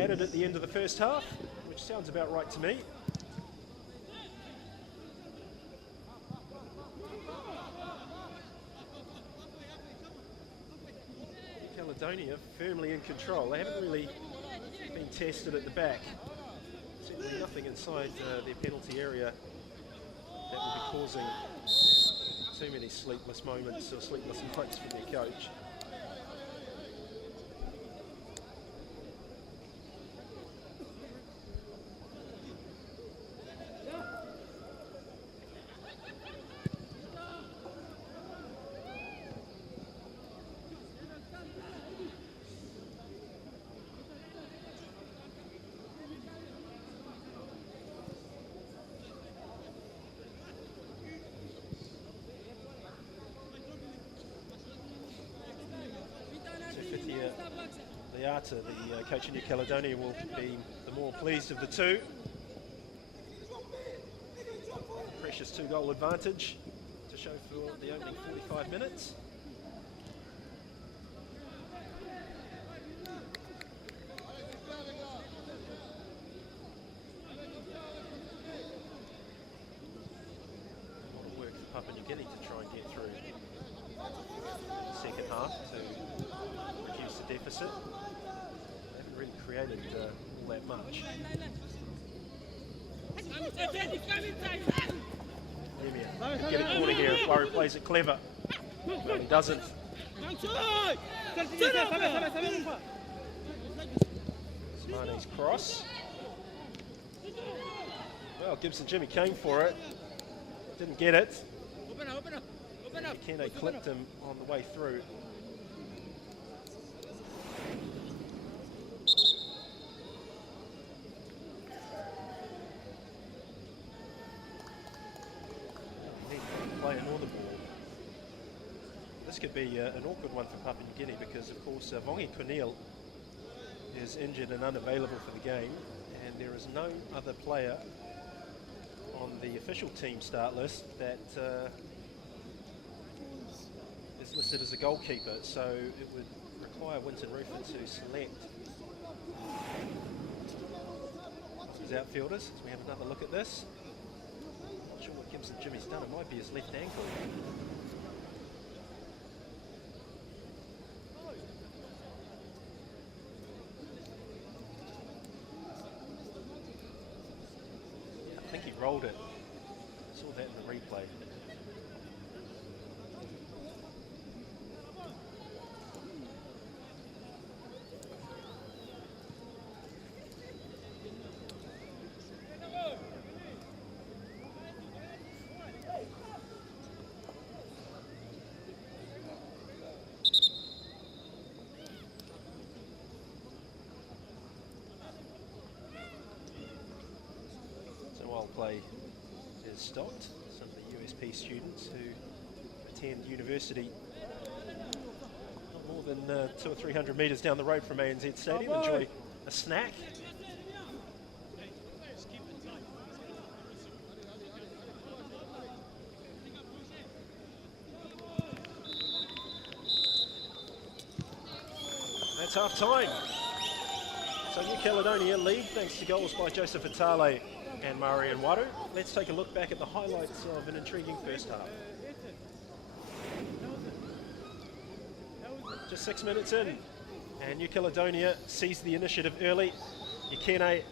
added at the end of the first half, which sounds about right to me. Caledonia firmly in control. They haven't really been tested at the back. Certainly nothing inside their penalty area that will be causing too many sleepless moments or sleepless nights for their coach. The coach in New Caledonia will be the more pleased of the two. Precious 2-goal advantage to show for the opening 45 minutes. A lot of work for Papua New Guinea to try and get through the second half to reduce the deficit. Really created all that much. Nemia get a corner here if Waru plays it clever. But he doesn't. Smane's cross. Well, Gibson Jimmy came for it. Didn't get it. Kene clipped him on the way through. This could be an awkward one for Papua New Guinea because, of course, Vongi Cornel is injured and unavailable for the game, and there is no other player on the official team start list that is listed as a goalkeeper, so it would require Winton Ruffin to select his outfielders. So we have another look at this. Not sure what Gibson Jimmy's done. It might be his left ankle. I think he rolled it. I saw that in the replay. Play is stopped. Some of the USP students who attend university not more than 200 or 300 metres down the road from ANZ Stadium enjoy a snack. That's half time. So New Caledonia lead thanks to goals by Joseph Atale and Marian Waru. Let's take a look back at the highlights of an intriguing first half. Just 6 minutes in, and New Caledonia seized the initiative early. Ikene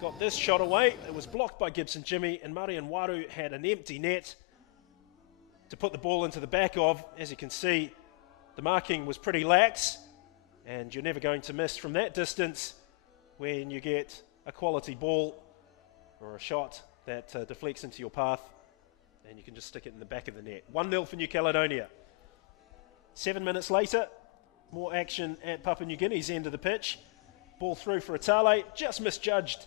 got this shot away. It was blocked by Gibson Jimmy, and Marian Waru had an empty net to put the ball into the back of. As you can see, the marking was pretty lax, and you're never going to miss from that distance when you get a quality ball or a shot that deflects into your path, and you can just stick it in the back of the net. 1-0 for New Caledonia. 7 minutes later, more action at Papua New Guinea's end of the pitch. Ball through for Atale, just misjudged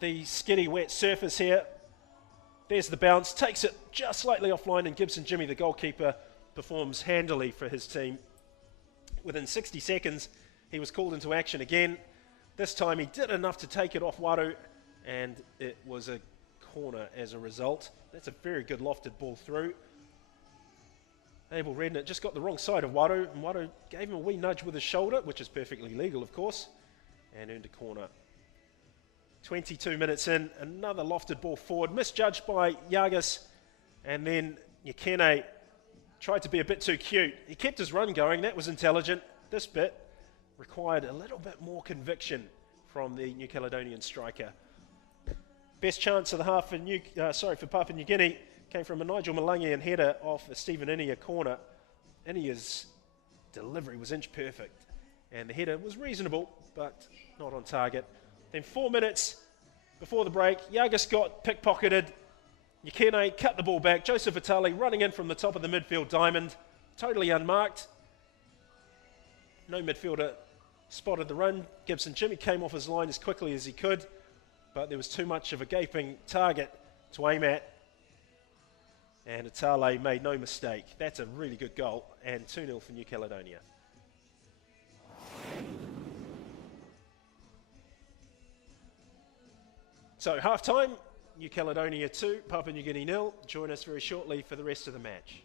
the skiddy wet surface here. There's the bounce, takes it just slightly offline, and Gibson Jimmy, the goalkeeper, performs handily for his team. Within 60 seconds, he was called into action again. This time he did enough to take it off Waru, and it was a corner as a result. That's a very good lofted ball through. Abel Redknapp just got the wrong side of Waru, and Waru gave him a wee nudge with his shoulder, which is perfectly legal, of course, and earned a corner. 22 minutes in, another lofted ball forward, misjudged by Yagas, and then Nyakene tried to be a bit too cute. He kept his run going, that was intelligent. This bit required a little bit more conviction from the New Caledonian striker. Best chance of the half for Papua New Guinea came from a Nigel Malangian header off a Stephen Inia corner. Inia's delivery was inch perfect, and the header was reasonable, but not on target. Then 4 minutes before the break, Yagas got pickpocketed. Nyakene cut the ball back. Joseph Atale running in from the top of the midfield diamond, totally unmarked. No midfielder spotted the run. Gibson Jimmy came off his line as quickly as he could, but there was too much of a gaping target to aim at, and Atale made no mistake. That's a really good goal, and 2-0 for New Caledonia. So half-time, New Caledonia 2, Papua New Guinea 0. Join us very shortly for the rest of the match.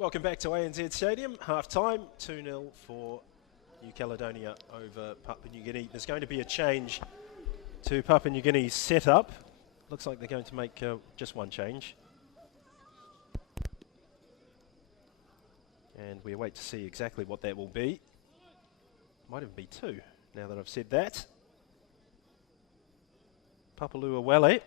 Welcome back to ANZ Stadium. Half time, 2-0 for New Caledonia over Papua New Guinea. There's going to be a change to Papua New Guinea's setup. Looks like they're going to make just one change. And we await to see exactly what that will be. Might even be two, now that I've said that. Papalua Wele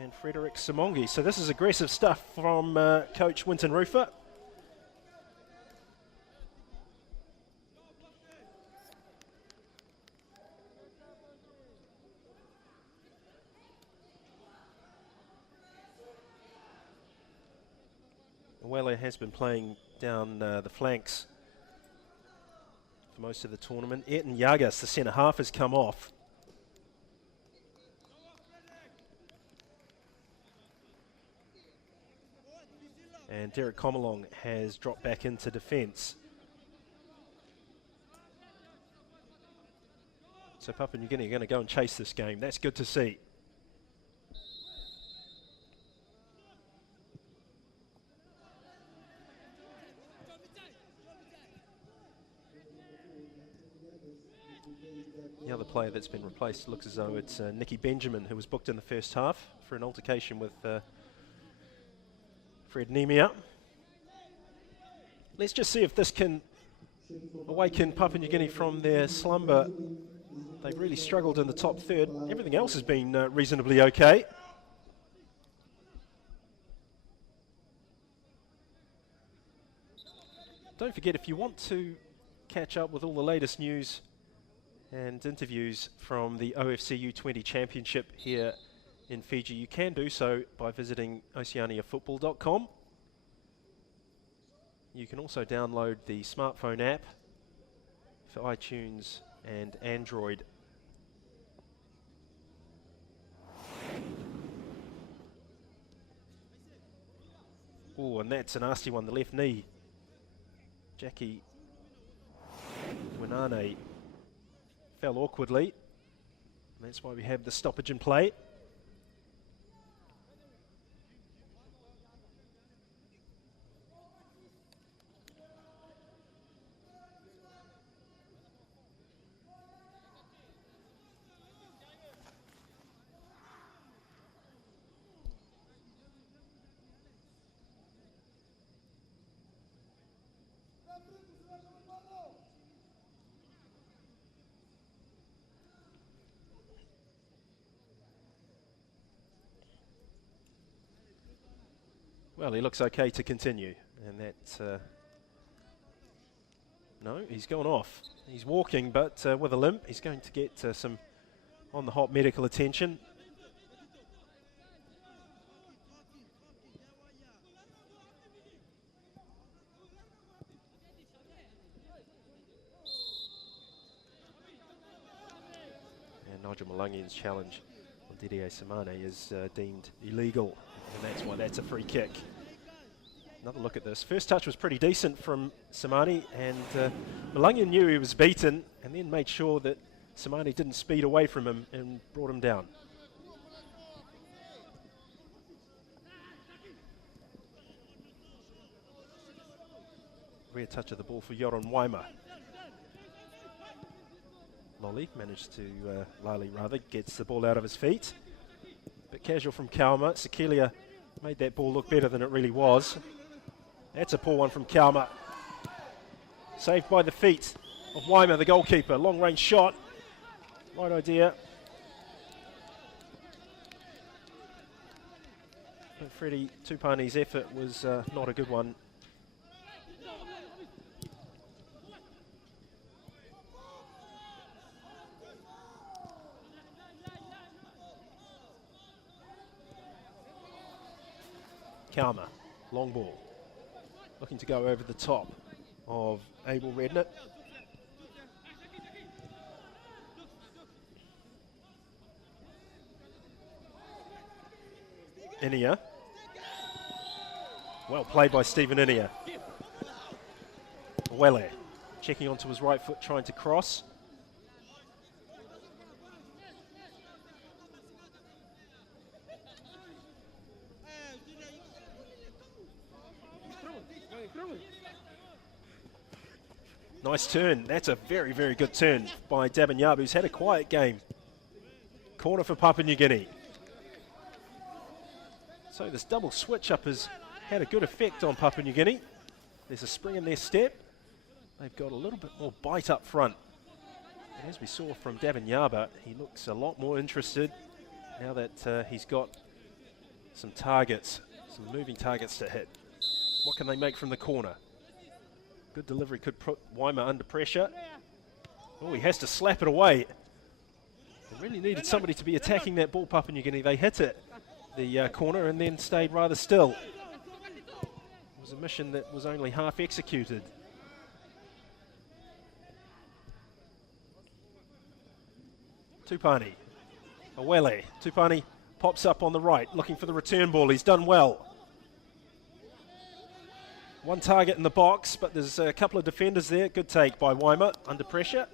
and Frederick Simongi. So this is aggressive stuff from coach Winton Rufer. Wele has been playing down the flanks for most of the tournament. Etan Yagas, the centre half, has come off. And Derek Comalong has dropped back into defence. So Papua New Guinea are going to go and chase this game. That's good to see. The other player that's been replaced looks as though it's Nicky Benjamin, who was booked in the first half for an altercation with Fred Nemia. Let's just see if this can awaken Papua New Guinea from their slumber. They've really struggled in the top third. Everything else has been reasonably okay. Don't forget, if you want to catch up with all the latest news and interviews from the OFC U-20 Championship here in Fiji, you can do so by visiting oceaniafootball.com. You can also download the smartphone app for iTunes and Android. Oh, and that's a nasty one, the left knee. Jackie Winane fell awkwardly, and that's why we have the stoppage in play. Well, he looks okay to continue, and that, no, he's gone off. He's walking, but with a limp. He's going to get some on-the-hop medical attention. And Nigel Malangian's challenge on Didier Samane is deemed illegal, and that's why that's a free kick. Another look at this. First touch was pretty decent from Samani, and Malangian knew he was beaten and then made sure that Samani didn't speed away from him and brought him down. Rear touch of the ball for Yoron Waima. Lali gets the ball out of his feet. Bit casual from Kalma. Sekelia made that ball look better than it really was. That's a poor one from Kalma. Saved by the feet of Waima, the goalkeeper. Long range shot. Right idea. But Freddie Tupani's effort was not a good one. Kalma, long ball. Looking to go over the top of Abel Redknapp. Inia. Well played by Stephen Inia. Wele checking onto his right foot, trying to cross. Nice turn. That's a very, very good turn by Dabanyaba, who's had a quiet game. Corner for Papua New Guinea. So this double switch-up has had a good effect on Papua New Guinea. There's a spring in their step. They've got a little bit more bite up front. And as we saw from Dabanyaba, he looks a lot more interested now that he's got some targets, some moving targets to hit. What can they make from the corner? Good delivery could put Waima under pressure. Oh, he has to slap it away. They really needed somebody to be attacking that ball, Papua New Guinea. They hit it, the corner, and then stayed rather still. It was a mission that was only half executed. Tupani, Awele. Tupani pops up on the right, looking for the return ball. He's done well. One target in the box, but there's a couple of defenders there. Good take by Waima, under pressure.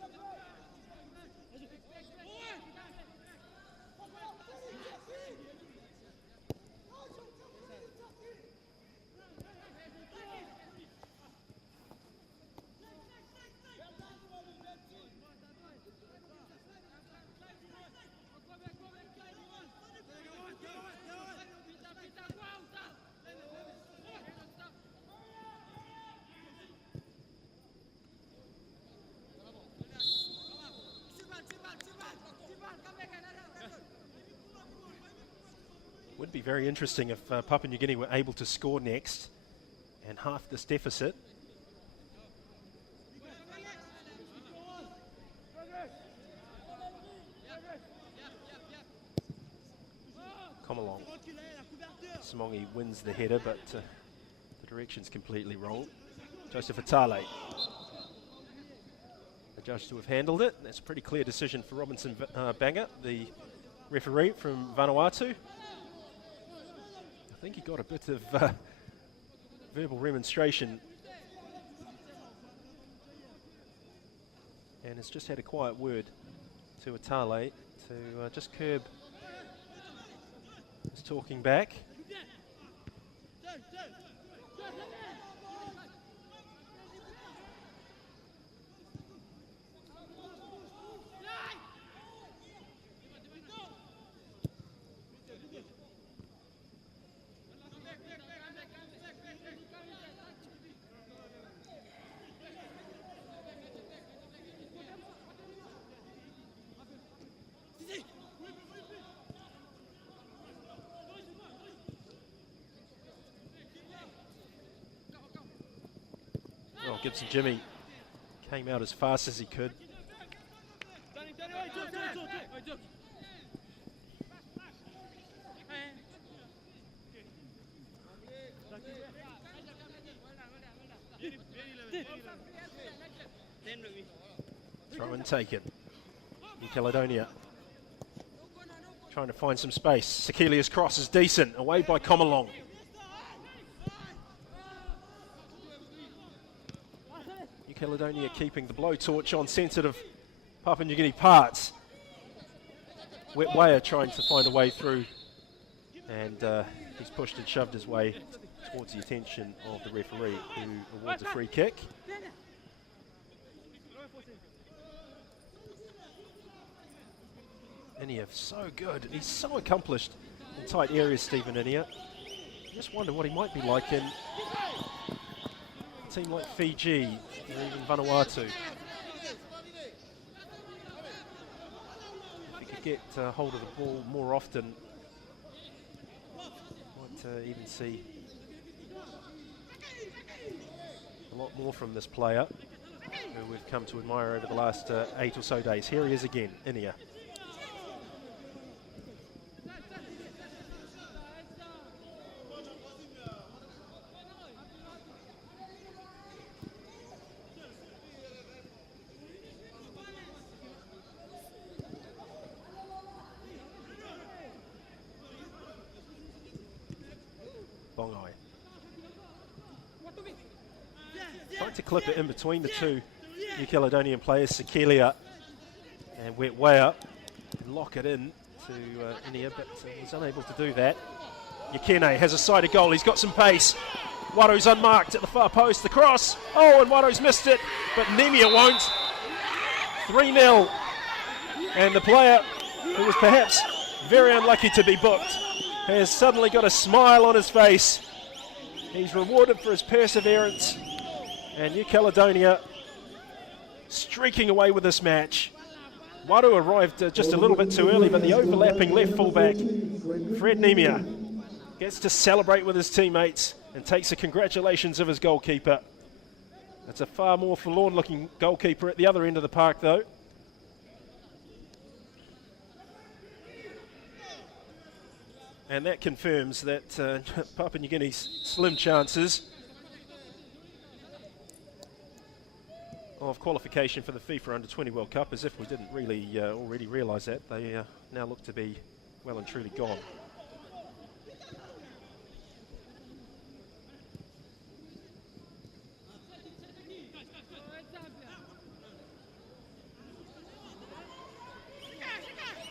Would be very interesting if Papua New Guinea were able to score next and half this deficit. Come along. Simongi wins the header, but the direction's completely wrong. Joseph Atale. Judged to have handled it. That's a pretty clear decision for Robinson Banga, the referee from Vanuatu. I think he got a bit of verbal remonstration and has just had a quiet word to Atale to just curb his talking back. Oh, Gibson Jimmy came out as fast as he could. Throw and taken. In Caledonia. Trying to find some space. Sekelia's cross is decent. Away by Comalong. Caledonia keeping the blowtorch on sensitive Papua New Guinea parts. Wetwaya trying to find a way through, and he's pushed and shoved his way towards the attention of the referee, who awards a free kick. Inia, so good. He's so accomplished in tight areas, Stephen Inia. Just wonder what he might be like in a team like Fiji or even Vanuatu. If he could get hold of the ball more often, might even see a lot more from this player, who we've come to admire over the last 8 or so days. Here he is again, Inia. Bongai. Trying to clip it in between the two New Caledonian players, Sekelia and Wetwaya, and lock it in to Inia, but he's unable to do that. Yakene has a sighted goal, he's got some pace. Waru's unmarked at the far post. The cross. Oh, and Waru's missed it, but Nemia won't. 3-0. And the player who was perhaps very unlucky to be booked has suddenly got a smile on his face. He's rewarded for his perseverance. And New Caledonia streaking away with this match. Waru arrived just a little bit too early, but the overlapping left fullback, Fred Nemia, gets to celebrate with his teammates and takes the congratulations of his goalkeeper. It's a far more forlorn-looking goalkeeper at the other end of the park, though. And that confirms that Papua New Guinea's slim chances of qualification for the FIFA Under-20 World Cup, as if we didn't really already realise that. They now look to be well and truly gone.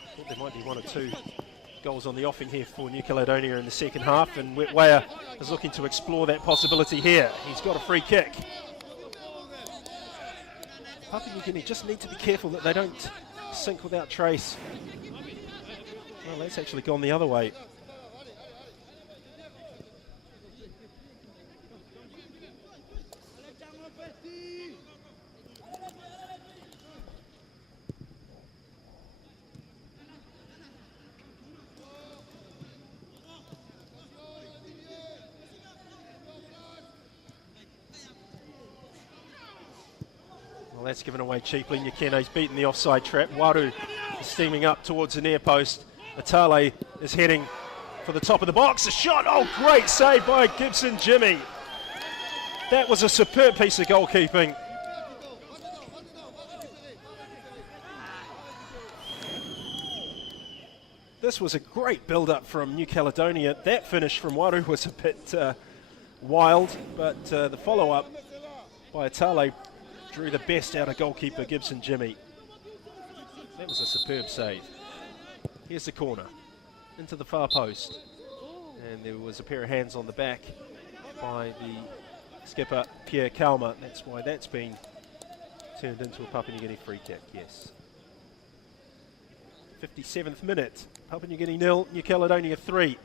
I thought there might be 1 or 2 goals on the offing here for New Caledonia in the second half, and Wetwaya is looking to explore that possibility here. He's got a free kick. Papua New Guinea just need to be careful that they don't sink without trace. Well, that's actually gone the other way. Well, that's given away cheaply. Nyakene's beaten the offside trap. Waru is steaming up towards the near post. Atale is heading for the top of the box. A shot, oh, great save by Gibson Jimmy. That was a superb piece of goalkeeping. This was a great build-up from New Caledonia. That finish from Waru was a bit wild, but the follow-up by Atale drew the best out of goalkeeper Gibson Jimmy. That was a superb save. Here's the corner, into the far post. And there was a pair of hands on the back by the skipper, Pierre Kalma. That's why that's been turned into a Papua New Guinea free kick, yes. 57th minute, Papua New Guinea 0, New Caledonia 3.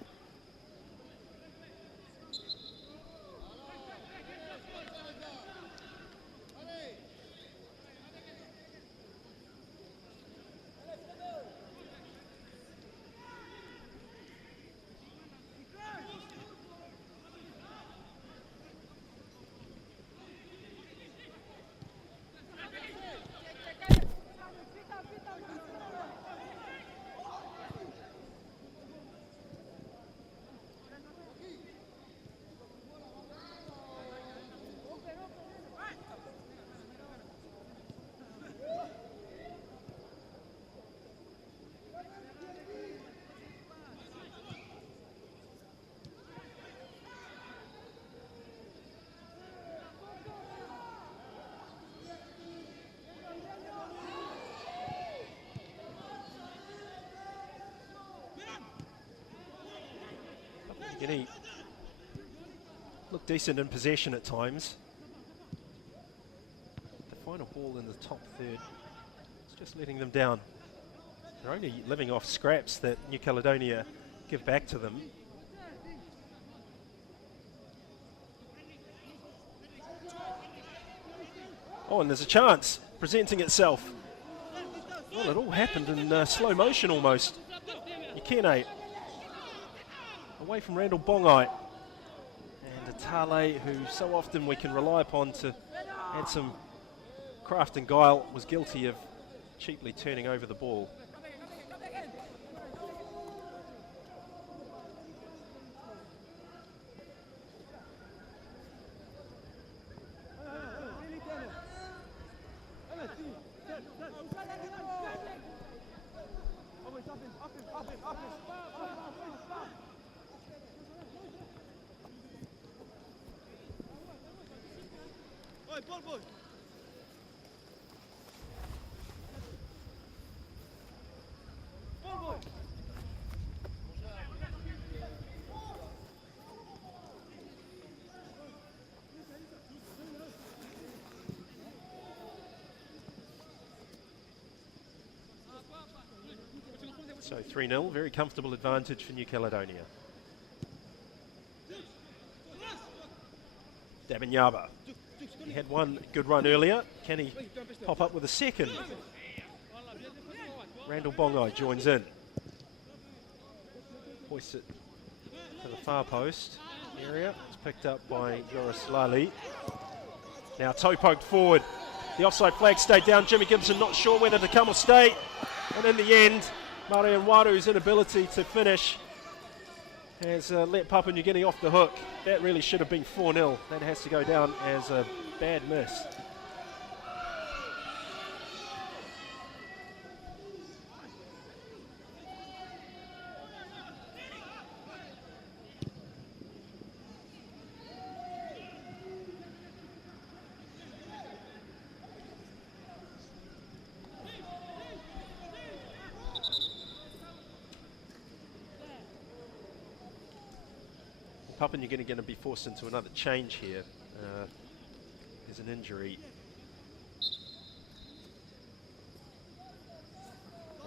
Guinea looked decent in possession at times. The final ball in the top third is just letting them down. They're only living off scraps that New Caledonia give back to them. Oh, and there's a chance presenting itself. Well, it all happened in slow motion almost. Nyakene away from Randall Bongai. And Atale, who so often we can rely upon to add some craft and guile, was guilty of cheaply turning over the ball. So 3-0, very comfortable advantage for New Caledonia. Dabinyaba. He had one good run earlier. Can he pop up with a second? Randall Bongai joins in. Hoists it to the far post area. It's picked up by Joris Lali. Now toe poked forward. The offside flag stayed down. Jimmy Gibson not sure whether to come or stay. And in the end, Marian Waru's inability to finish has let Papua New Guinea off the hook. That really should have been 4-0. That has to go down as a bad miss. Papua New Guinea going to be forced into another change here. There's an injury.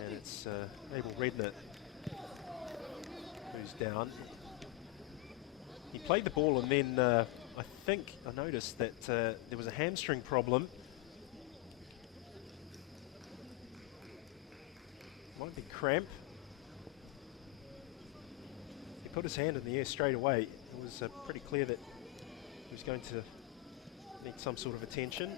And it's Abel Redknapp who's down. He played the ball and then I think I noticed that there was a hamstring problem. Might be cramp. He put his hand in the air straight away. It was pretty clear that he was going to need some sort of attention.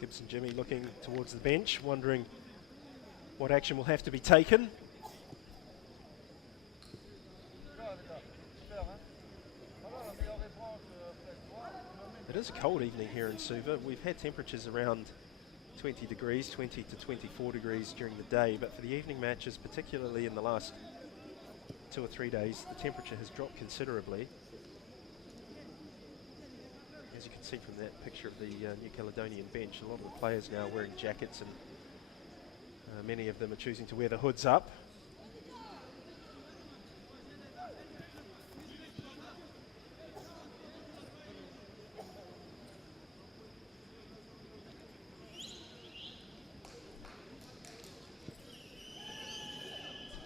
Gibson Jimmy looking towards the bench, wondering what action will have to be taken. It is a cold evening here in Suva. We've had temperatures around 20 degrees, 20 to 24 degrees during the day, but for the evening matches, particularly in the last 2 or 3 days, the temperature has dropped considerably. As you can see from that picture of the New Caledonian bench, a lot of the players now wearing jackets, and many of them are choosing to wear the hoods up.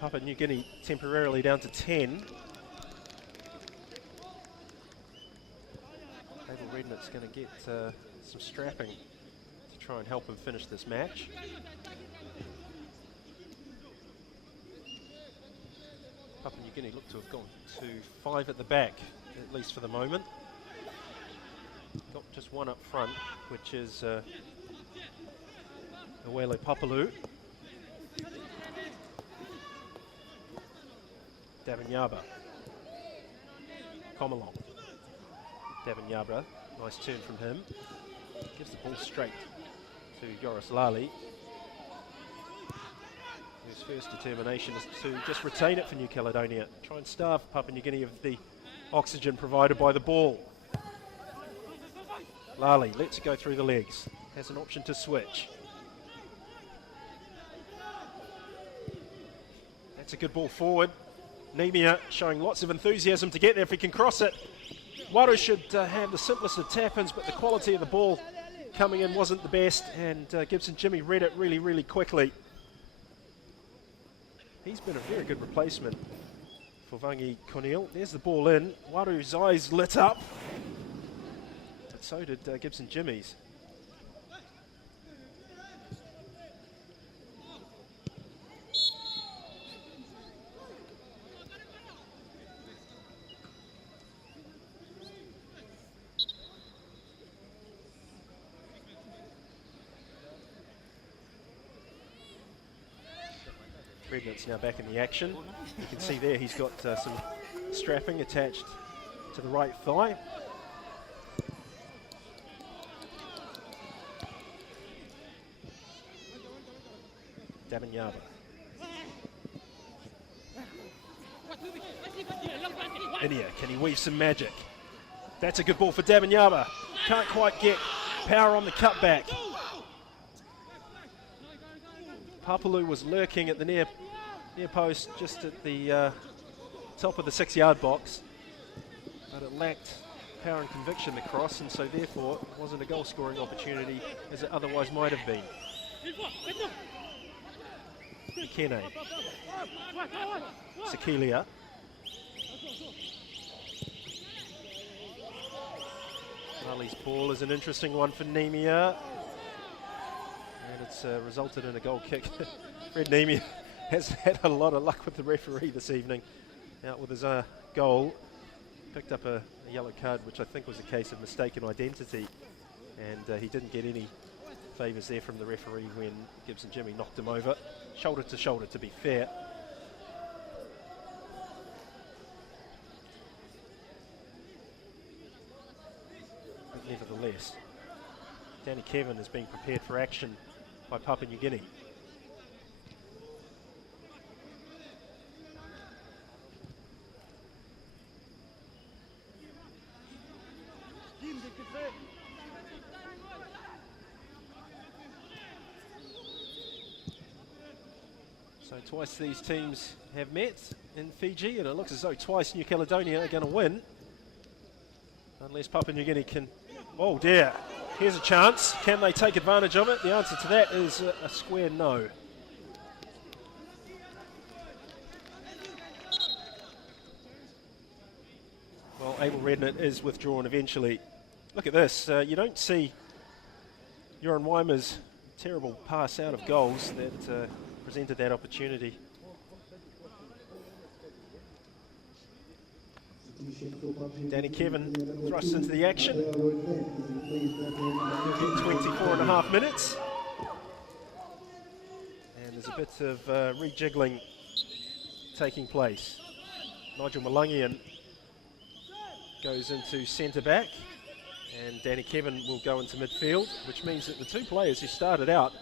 Papua New Guinea temporarily down to 10. Abel Redknapp's going to get some strapping to try and help him finish this match. Papua New Guinea look to have gone to 5 at the back, at least for the moment. Got just one up front, which is Awele Papalu. Dabinyaba. Komalong. Dabinyaba, nice turn from him. Gives the ball straight to Joris Lali, whose first determination is to just retain it for New Caledonia. Try and starve Papua New Guinea of the oxygen provided by the ball. Lali lets it go through the legs. Has an option to switch. That's a good ball forward. Nemia showing lots of enthusiasm to get there if he can cross it. Waru should have the simplest of tap-ins, but the quality of the ball coming in wasn't the best, and Gibson Jimmy read it really, really quickly. He's been a very good replacement for Vangi Cornel. There's the ball in. Waru's eyes lit up, but so did Gibson Jimmy's. Redknapp's now back in the action. You can see there he's got some strapping attached to the right thigh. Dabinyaba. Inia, can he weave some magic? That's a good ball for Dabinyaba. Can't quite get power on the cutback. Papua was lurking at the near post, just at the top of the 6-yard box, but it lacked power and conviction, the cross, and so therefore it wasn't a goal scoring opportunity as it otherwise might have been. Kene, Sekelia. Ali's ball is an interesting one for Nemia, and it's resulted in a goal kick. Fred Nemia has had a lot of luck with the referee this evening, out with his goal. Picked up a yellow card, which I think was a case of mistaken identity, and he didn't get any favours there from the referee when Gibson Jimmy knocked him over. Shoulder to shoulder, to be fair. But nevertheless, Danny Kevin is being prepared for action by Papua New Guinea. So twice these teams have met in Fiji, and it looks as though twice New Caledonia are going to win. Unless Papua New Guinea can... Oh dear, here's a chance. Can they take advantage of it? The answer to that is a square no. Well, Abel Redknapp is withdrawn eventually. Look at this. You don't see Joran Weimer's terrible pass out of goals that presented that opportunity. Danny Kevin thrusts into the action. 24 and a half minutes. And there's a bit of rejiggling taking place. Nigel Malangian goes into centre back, and Danny Kevin will go into midfield, which means that the two players who started out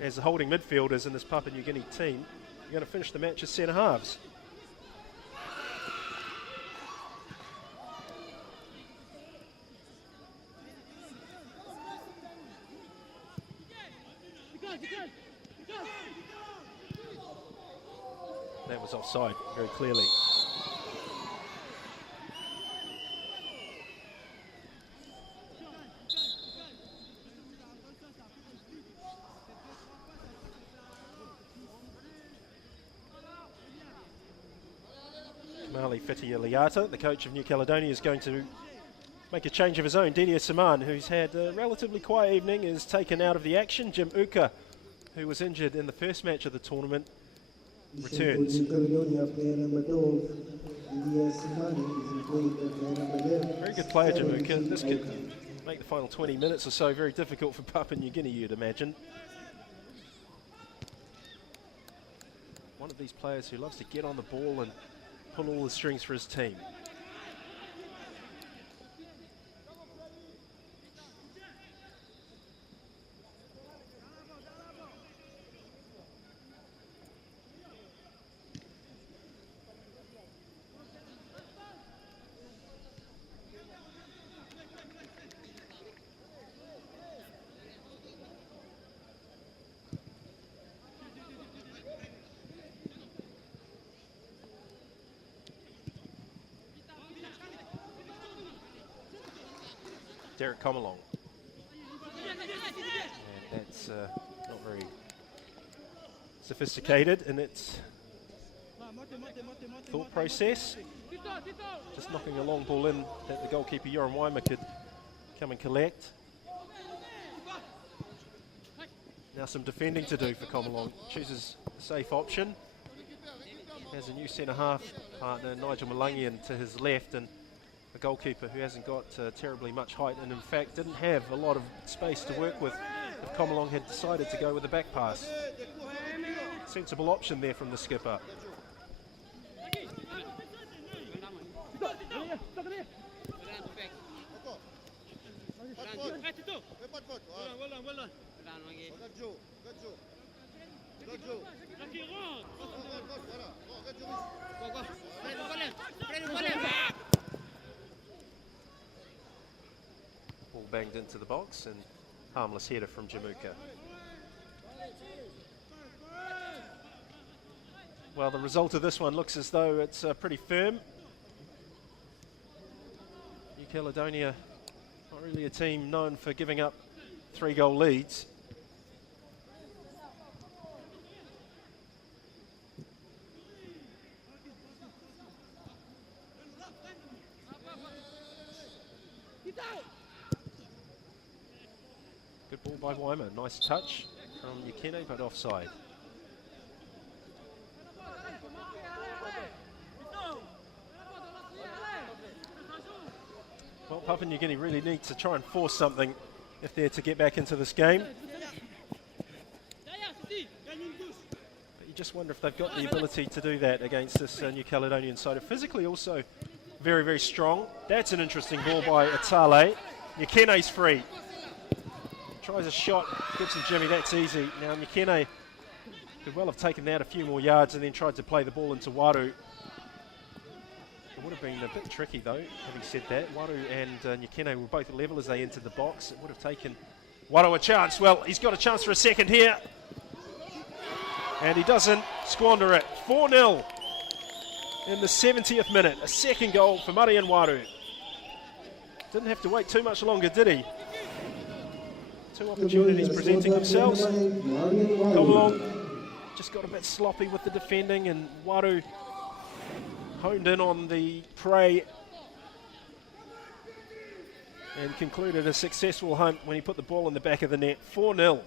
as the holding midfielders in this Papua New Guinea team are going to finish the match as centre halves. That was offside very clearly. Kamali Fitialiata, the coach of New Caledonia, is going to make a change of his own. Didier Saman, who's had a relatively quiet evening, is taken out of the action. Jim Uka, who was injured in the first match of the tournament, returns. Very good player, Jim Uka. This could make the final 20 minutes or so very difficult for Papua New Guinea, you'd imagine. One of these players who loves to get on the ball and pull all the strings for his team. Derek Comalong. And that's not very sophisticated in its thought process. Just knocking a long ball in that the goalkeeper Joran Weimer could come and collect. Now some defending to do for Comalong. Chooses a safe option. Has a new centre-half partner, Nigel Malangian, to his left, and a goalkeeper who hasn't got terribly much height, and in fact didn't have a lot of space to work with if Comalong had decided to go with the back pass. Sensible option there from the skipper. Ball banged into the box and harmless header from Jamuka. Well, the result of this one looks as though it's pretty firm. New Caledonia, not really a team known for giving up 3-goal leads. Good ball by Weimer, nice touch from U-20, but offside. Well, Papua New Guinea really needs to try and force something if they're to get back into this game. But you just wonder if they've got the ability to do that against this New Caledonian side. Physically also very, very strong. That's an interesting ball by Atale. U-20's free. Tries a shot, gives him Jimmy, that's easy. Now U-20 could well have taken that a few more yards and then tried to play the ball into Waru. It would have been a bit tricky though, having said that. Waru and U-20 were both level as they entered the box. It would have taken Waru a chance. Well, he's got a chance for a second here. And he doesn't squander it. 4-0 in the 70th minute. A second goal for Marian Waru. Didn't have to wait too much longer, did he? Two opportunities presenting themselves. Come along. Just got a bit sloppy with the defending, and Waru honed in on the prey and concluded a successful hunt when he put the ball in the back of the net. 4-0.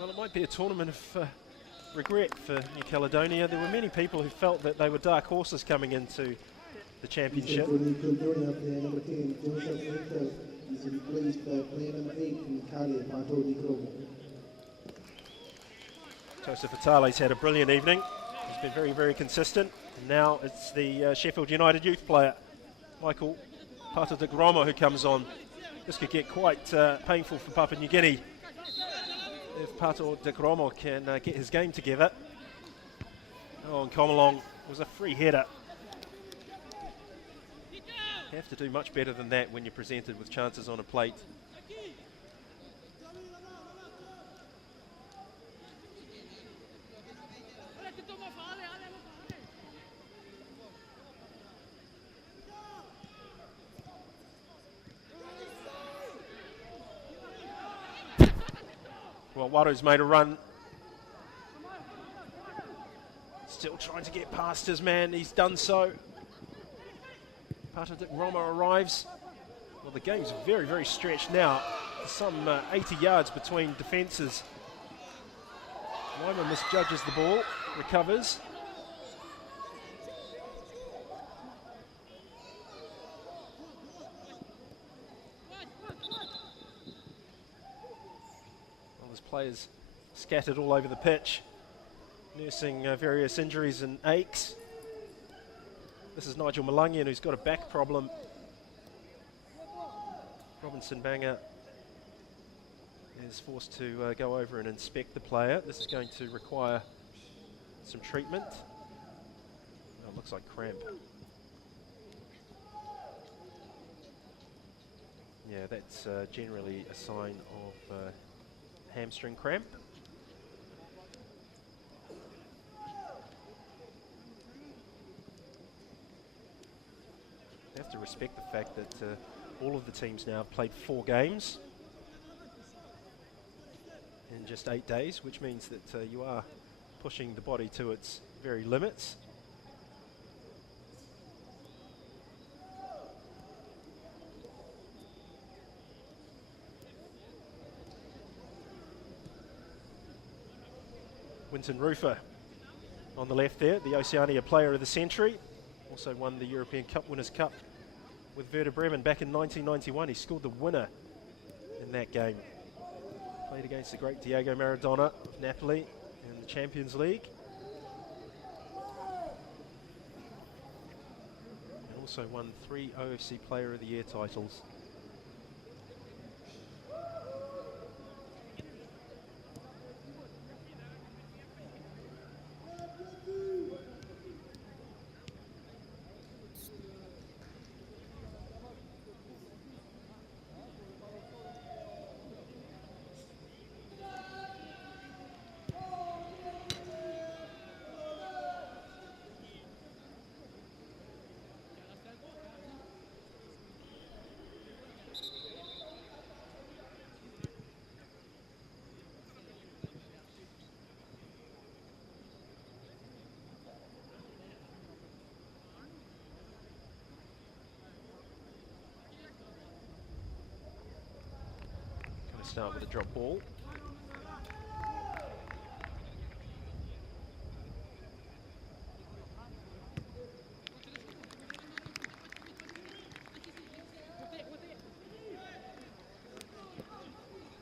Well, it might be a tournament of regret for New Caledonia. There were many people who felt that they were dark horses coming into the championship. Joseph Atale's had a brilliant evening. He's been very, very consistent. And now it's the Sheffield United youth player, Michael Patadigromo, who comes on. This could get quite painful for Papua New Guinea if Patadigromo can get his game together. Oh, and Comalong was a free header. You have to do much better than that when you're presented with chances on a plate. Well, Waru's made a run. Still trying to get past his man. He's done so. Patadigromo arrives. Well, the game's very, very stretched now. Some 80 yards between defences. Weimer misjudges the ball, recovers. Players scattered all over the pitch, nursing various injuries and aches. This is Nigel Malangian, who's got a back problem. Robinson Banger is forced to go over and inspect the player. This is going to require some treatment. Oh, it looks like cramp. Yeah, that's generally a sign of hamstring cramp. You have to respect the fact that all of the teams now have played 4 games in just 8 days, which means that you are pushing the body to its very limits. Winton Rufer on the left there, the Oceania Player of the Century. Also won the European Cup Winners' Cup with Werder Bremen back in 1991. He scored the winner in that game. Played against the great Diego Maradona of Napoli in the Champions League. And Also won 3 OFC Player of the Year titles. Start with a drop ball.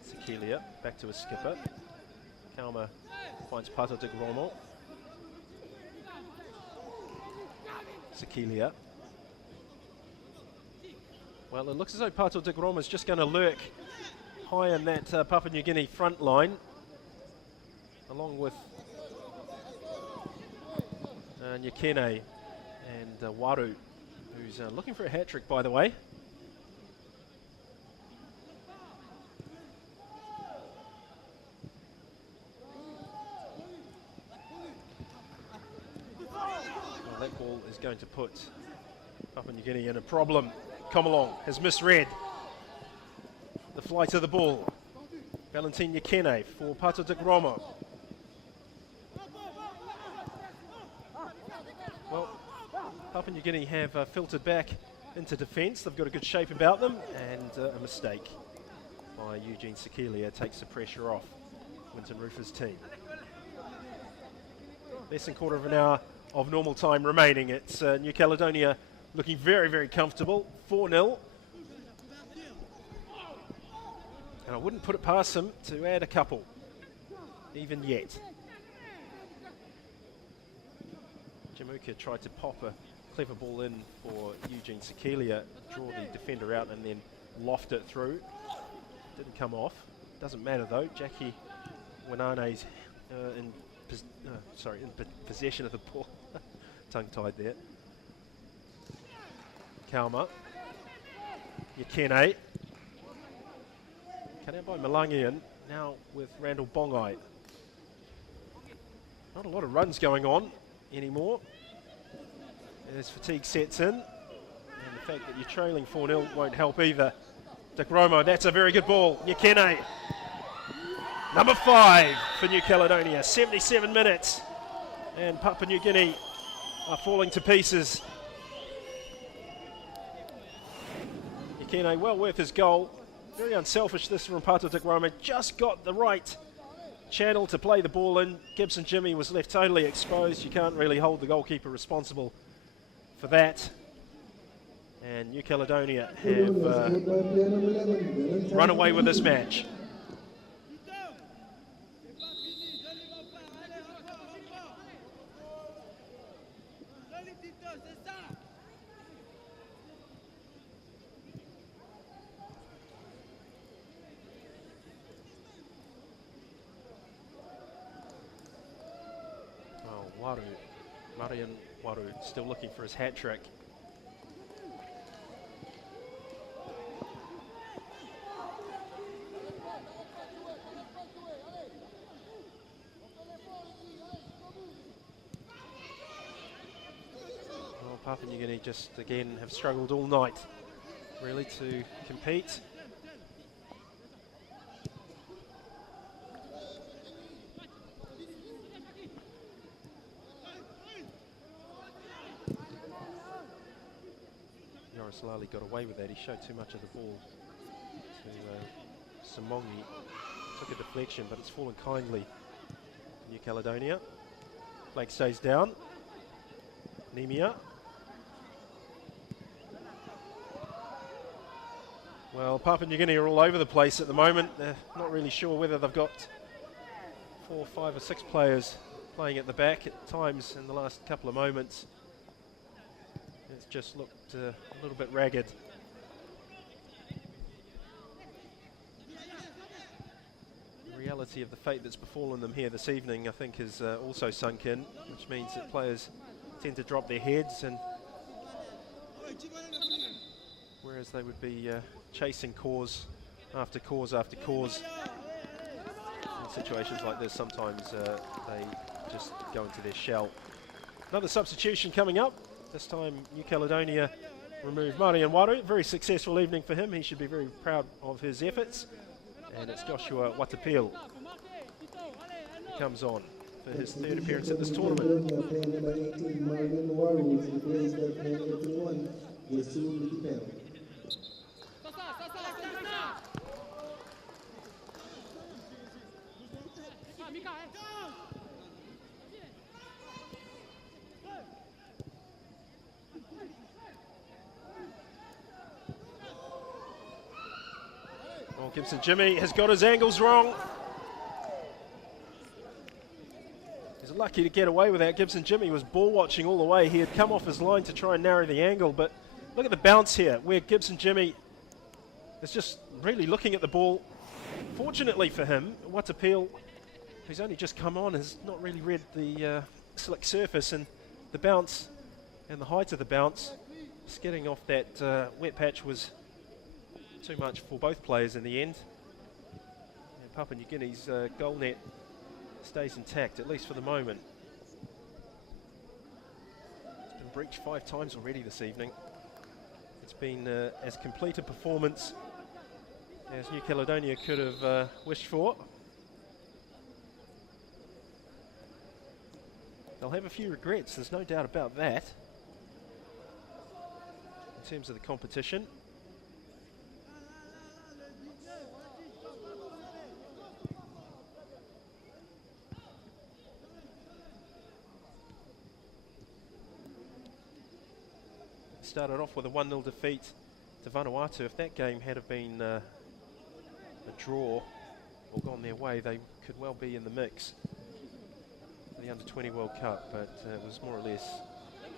Sekelia back to a skipper. Kalma finds Pato de Gromo. Sekelia. Well, it looks as though Pato de Gromo is just going to lurk high in that Papua New Guinea front line, along with Nyakene and Waru, who's looking for a hat-trick, by the way. Well, that ball is going to put Papua New Guinea in a problem. Komolong has misread the flight of the ball. Valentin Nyakene for Pato de Gromo. Well, Papua New Guinea have filtered back into defence. They've got a good shape about them, and a mistake by Eugene Sekelia takes the pressure off Winton Rufa's team. Less than a quarter of an hour of normal time remaining. It's New Caledonia looking very, very comfortable. 4-0. And I wouldn't put it past them to add a couple, even yet. Jamuka tried to pop a clever ball in for Eugene Sekelia, draw the defender out and then loft it through. Didn't come off. Doesn't matter though. Jackie Winane's in possession of the ball. Tongue-tied there. Kalma. Nyakene. Cut out by Malangian, now with Randall Bongai. Not a lot of runs going on anymore as fatigue sets in, and the fact that you're trailing 4-0 won't help either. De Gromo, that's a very good ball. Nyakene, number 5 for New Caledonia, 77 minutes, and Papua New Guinea are falling to pieces. Nyakene, well worth his goal. Very unselfish this from Pato de Gromo. Just got the right channel to play the ball in. Gibson Jimmy was left totally exposed. You can't really hold the goalkeeper responsible for that. And New Caledonia have run away with this match. Marian Waru still looking for his hat-trick. Well, Papua New Guinea just again have struggled all night really to compete. Lally got away with that. He showed too much of the ball to Simongi. Took a deflection, but it's fallen kindly to New Caledonia. Flag stays down. Nemia. Well, Papua New Guinea are all over the place at the moment. They're not really sure whether they've got 4, 5 or 6 players playing at the back at times in the last couple of moments. It's just looked a little bit ragged. The reality of the fate that's befallen them here this evening, I think, has also sunk in, which means that players tend to drop their heads, and whereas they would be chasing cause after cause after cause, in situations like this, sometimes they just go into their shell. Another substitution coming up. This time New Caledonia remove Marian Waru. Very successful evening for him. He should be very proud of his efforts. And it's Joshua Watapil who comes on for his third appearance at this tournament. Well, Gibson Jimmy has got his angles wrong. He's lucky to get away with that. Gibson Jimmy was ball watching all the way. He had come off his line to try and narrow the angle, but look at the bounce here, where Gibson Jimmy is just really looking at the ball. Fortunately for him, Watapil, who's only just come on, has not really read the slick surface, and the bounce and the height of the bounce, just getting off that wet patch was too much for both players in the end. And Papua New Guinea's goal net stays intact, at least for the moment. It's been breached 5 times already this evening. It's been as complete a performance as New Caledonia could have wished for. They'll have a few regrets, there's no doubt about that, in terms of the competition. Started off with a 1-0 defeat to Vanuatu. If that game had have been a draw or gone their way, they could well be in the mix for the Under-20 World Cup, but it was more or less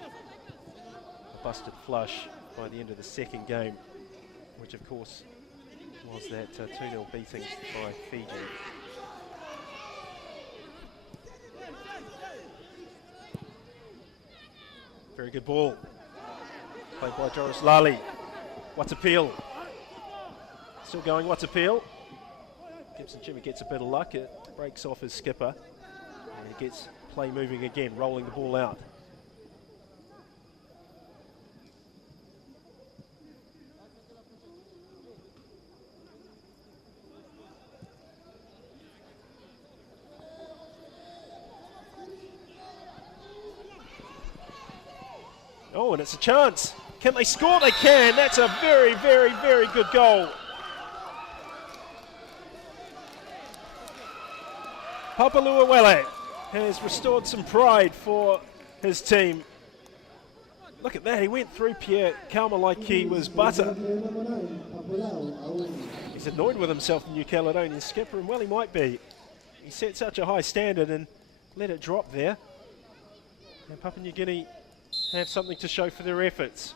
a busted flush by the end of the second game, which of course was that 2-0 beating by Fiji. Very good ball. Played by Joris Lally. Watapil. Still going, Watapil. Gibson Jimmy gets a bit of luck. It breaks off his skipper. And he gets play moving again, rolling the ball out. Oh, and it's a chance. Can they score? They can. That's a very, very, very good goal. Papaluawele has restored some pride for his team. Look at that. He went through Pierre Kalma like he was butter. He's annoyed with himself, the New Caledonian skipper, and well, he might be. He set such a high standard and let it drop there. And Papua New Guinea have something to show for their efforts.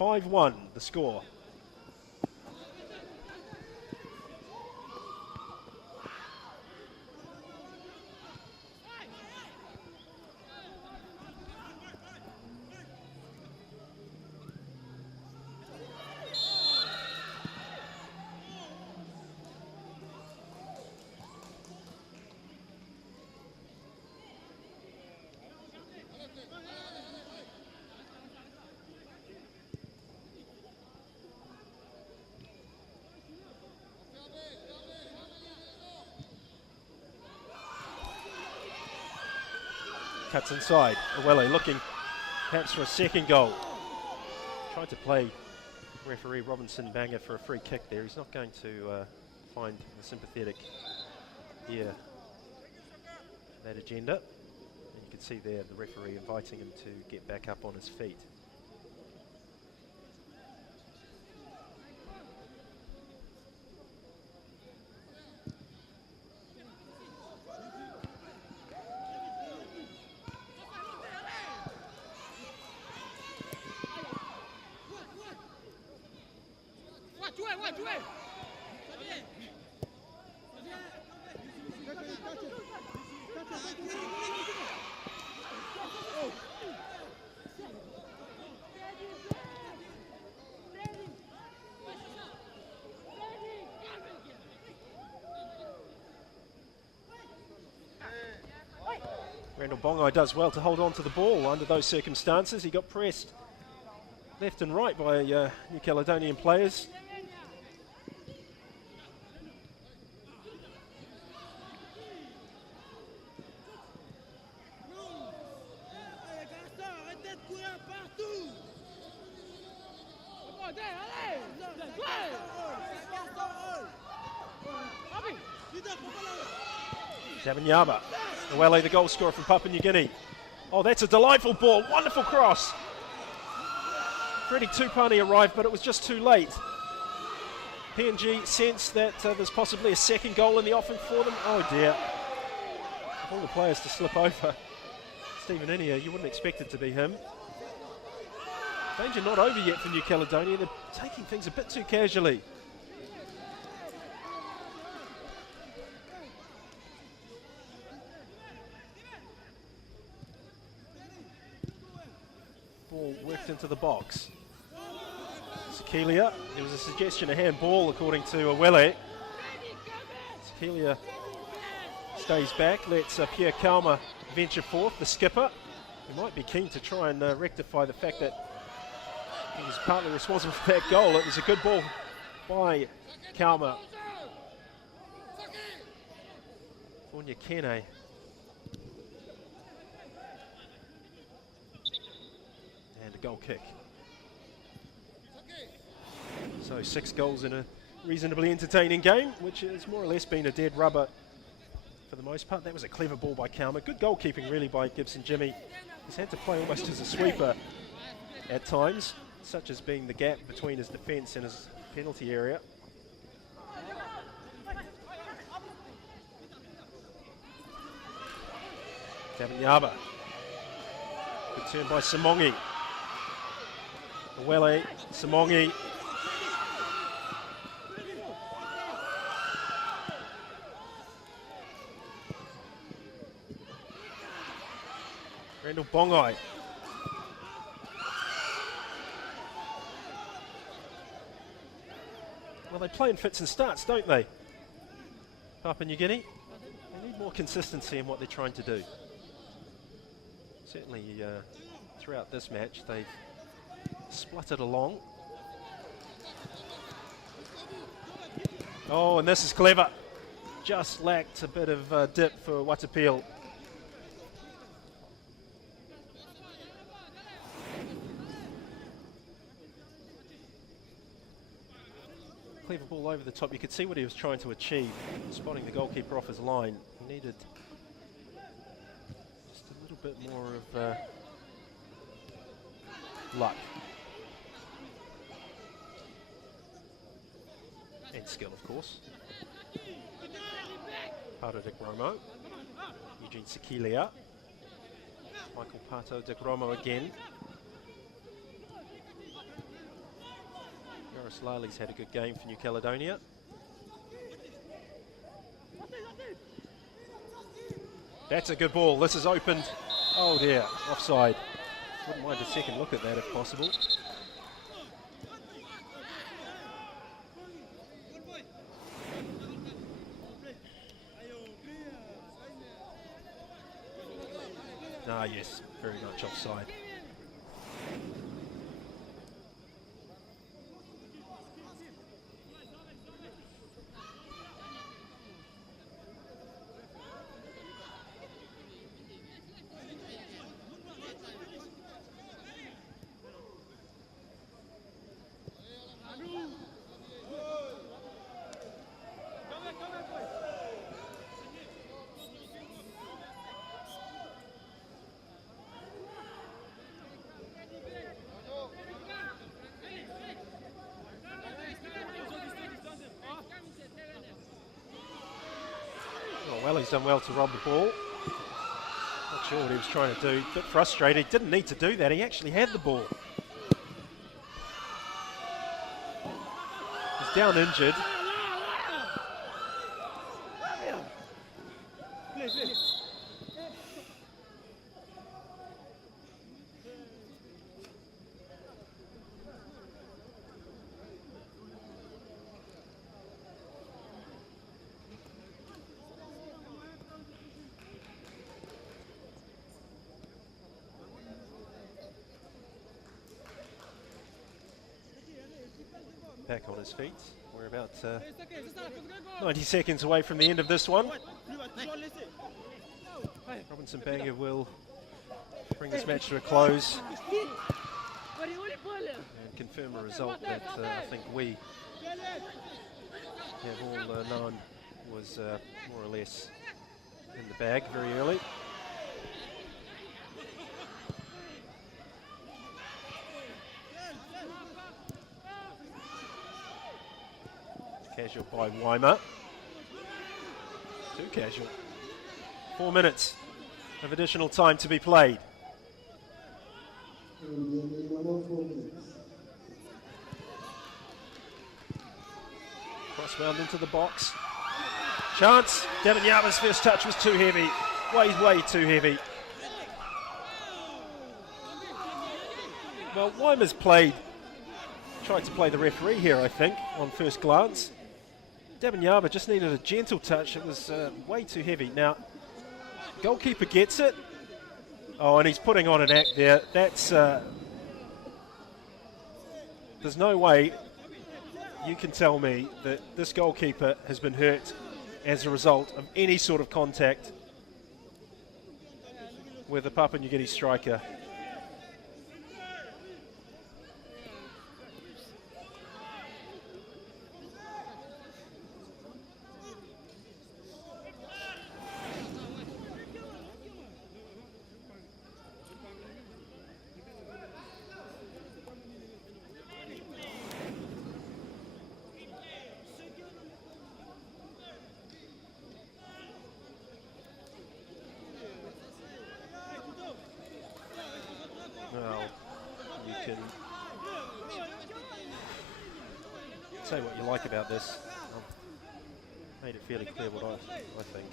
5-1 the score. Cuts inside. Awele looking perhaps for a second goal. Tried to play referee Robinson Banger for a free kick there. He's not going to find the sympathetic ear that agenda. And you can see there the referee inviting him to get back up on his feet. Randall Bongai does well to hold on to the ball under those circumstances. He got pressed left and right by New Caledonian players. Davanyaba, Noelle, the goal scorer from Papua New Guinea. Oh, that's a delightful ball, wonderful cross. Freddie Tupani arrived, but it was just too late. PNG sensed that there's possibly a second goal in the offing for them. Oh dear. Of all the players to slip over, Stephen Inia, you wouldn't expect it to be him. Danger not over yet for New Caledonia. They're taking things a bit too casually. Ball worked into the box. Sekelia, there was a suggestion of handball according to Awele. Sekelia stays back, lets Pierre Kalma venture forth, the skipper. He might be keen to try and rectify the fact that he was partly responsible for that goal. It was a good ball by Kalma. Fonya Kene. And a goal kick. So 6 goals in a reasonably entertaining game, which has more or less been a dead rubber for the most part. That was a clever ball by Kalma. Good goalkeeping really by Gibson Jimmy. He's had to play almost as a sweeper at times, such as being the gap between his defence and his penalty area. Davanyaba. Good turn by Simongi. Awele, Simongi. Randall Bongai. Well, they play in fits and starts, don't they? Papua New Guinea. They need more consistency in what they're trying to do. Certainly throughout this match, they've spluttered along. Oh, and this is clever. Just lacked a bit of dip for Watapil. Clever ball over the top. You could see what he was trying to achieve, spotting the goalkeeper off his line. He needed just a little bit more of luck. And skill, of course. Pato de Gromo. Eugene Sekelia. Michael Pato de Gromo again. Joris Lali's had a good game for New Caledonia. That's a good ball. This is opened. Oh dear, offside. Wouldn't mind a second look at that if possible. Ah yes, very much offside. Well, he's done well to rob the ball. Not sure what he was trying to do. A bit frustrated. Didn't need to do that. He actually had the ball. His down injured. Back on his feet. We're about 90 seconds away from the end of this one. Robinson Banga will bring this match to a close and confirm a result that I think we have all known was more or less in the bag very early. Casual by Weimer. Too casual. 4 minutes of additional time to be played. Cross round into the box. Chance. Devin Yarba's first touch was too heavy. Way too heavy. Well, Weimer's tried to play the referee here, I think, on first glance. Devin Yarba just needed a gentle touch. It was way too heavy. Now, goalkeeper gets it. Oh, and he's putting on an act there. That's there's no way you can tell me that this goalkeeper has been hurt as a result of any sort of contact with a Papua New Guinea striker. Well, you can say what you like about this. I've made it fairly clear what I think.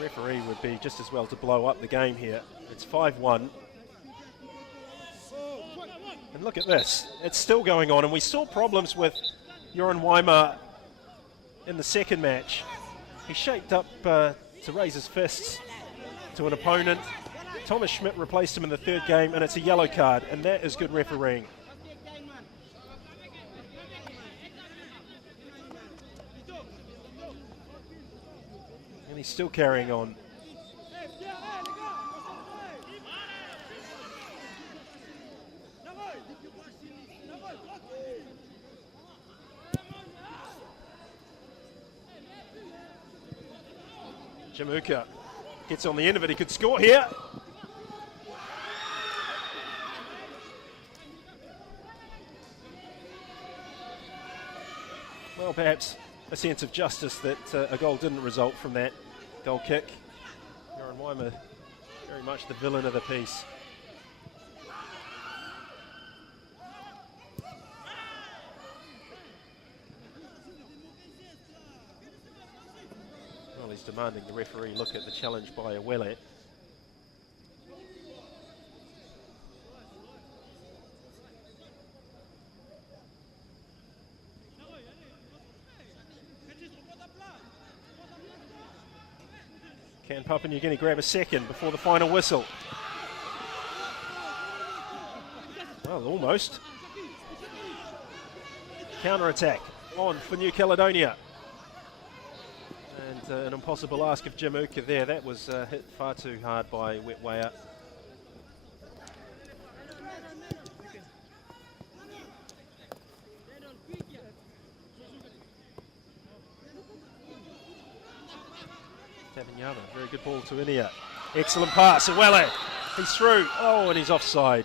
Referee would be just as well to blow up the game here. It's 5-1. And look at this, it's still going on, and we saw problems with Joran Weimer in the second match. He shaped up to raise his fists to an opponent. Thomas Schmidt replaced him in the third game, and it's a yellow card, and that is good refereeing. And he's still carrying on. Jamuka gets on the end of it, he could score here. Well, perhaps a sense of justice that a goal didn't result from that goal kick. Joran Weimer very much the villain of the piece. Well, he's demanding the referee look at the challenge by Awele. Can Papua New Guinea grab a second before the final whistle? Well, almost. Counter-attack on for New Caledonia. And an impossible ask of Jamuka there. That was hit far too hard by Wetwaya. Very good ball to Inia. Excellent pass. Awele. He's through. Oh, and he's offside.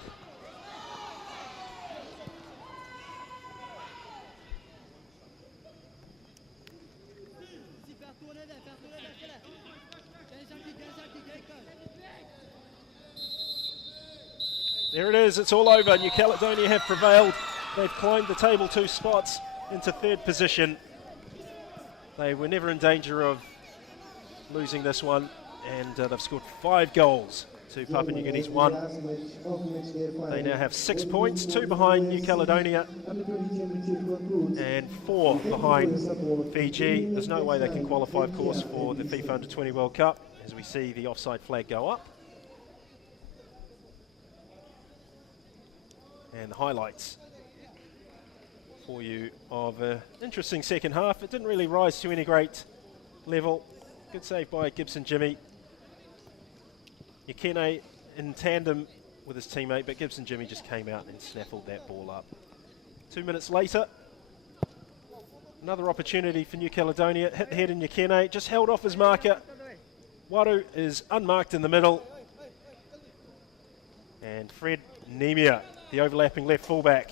There it is, it's all over. New Caledonia have prevailed. They've climbed the table 2 spots into 3rd position. They were never in danger of losing this one, and they've scored 5 goals to Papua New Guinea's 1. They now have 6 points, 2 behind New Caledonia and 4 behind Fiji. There's no way they can qualify, of course, for the FIFA Under-20 World Cup, as we see the offside flag go up. And the highlights for you of an interesting second half. It didn't really rise to any great level. Good save by Gibson Jimmy. Yekene in tandem with his teammate, but Gibson Jimmy just came out and snaffled that ball up. 2 minutes later, another opportunity for New Caledonia. Hit the head in Yekene, just held off his marker. Waru is unmarked in the middle. And Fred Nemia, the overlapping left fullback,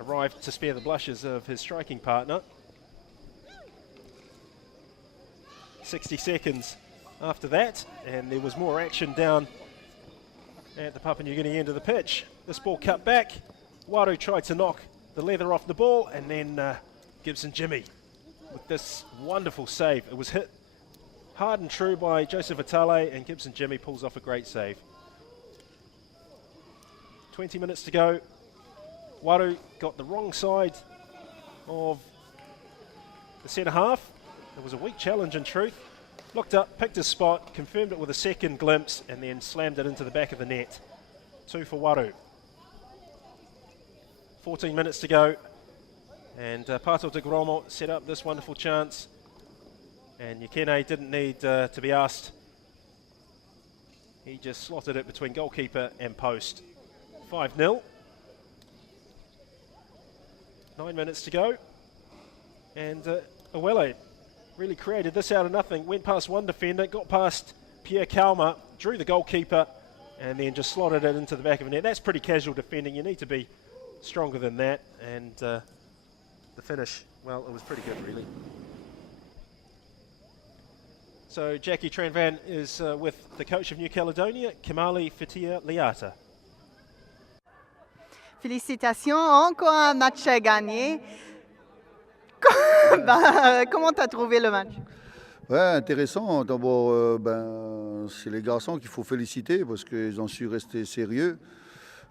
arrived to spare the blushes of his striking partner. 60 seconds after that, and there was more action down at the Papua New Guinea end of the pitch. This ball cut back. Waru tried to knock the leather off the ball, and then Gibson Jimmy with this wonderful save. It was hit hard and true by Joseph Atale, and Gibson Jimmy pulls off a great save. 20 minutes to go. Waru got the wrong side of the centre half. It was a weak challenge in truth. Looked up, picked his spot, confirmed it with a second glimpse, and then slammed it into the back of the net. 2 for Waru. 14 minutes to go, and Pato de Gromo set up this wonderful chance, and Yekene didn't need to be asked. He just slotted it between goalkeeper and post. 5-0. 9 minutes to go, and Awele really created this out of nothing. Went past one defender, got past Pierre Kalma, drew the goalkeeper, and then just slotted it into the back of the net. That's pretty casual defending. You need to be stronger than that, and the finish, well, it was pretty good, really. So Jackie Tranvan is with the coach of New Caledonia, Kimali Fitia Liata. Félicitations, encore un match à gagner. Comment tu as trouvé le match? Ouais, intéressant. D'abord, c'est les garçons qu'il faut féliciter parce qu'ils ont su rester sérieux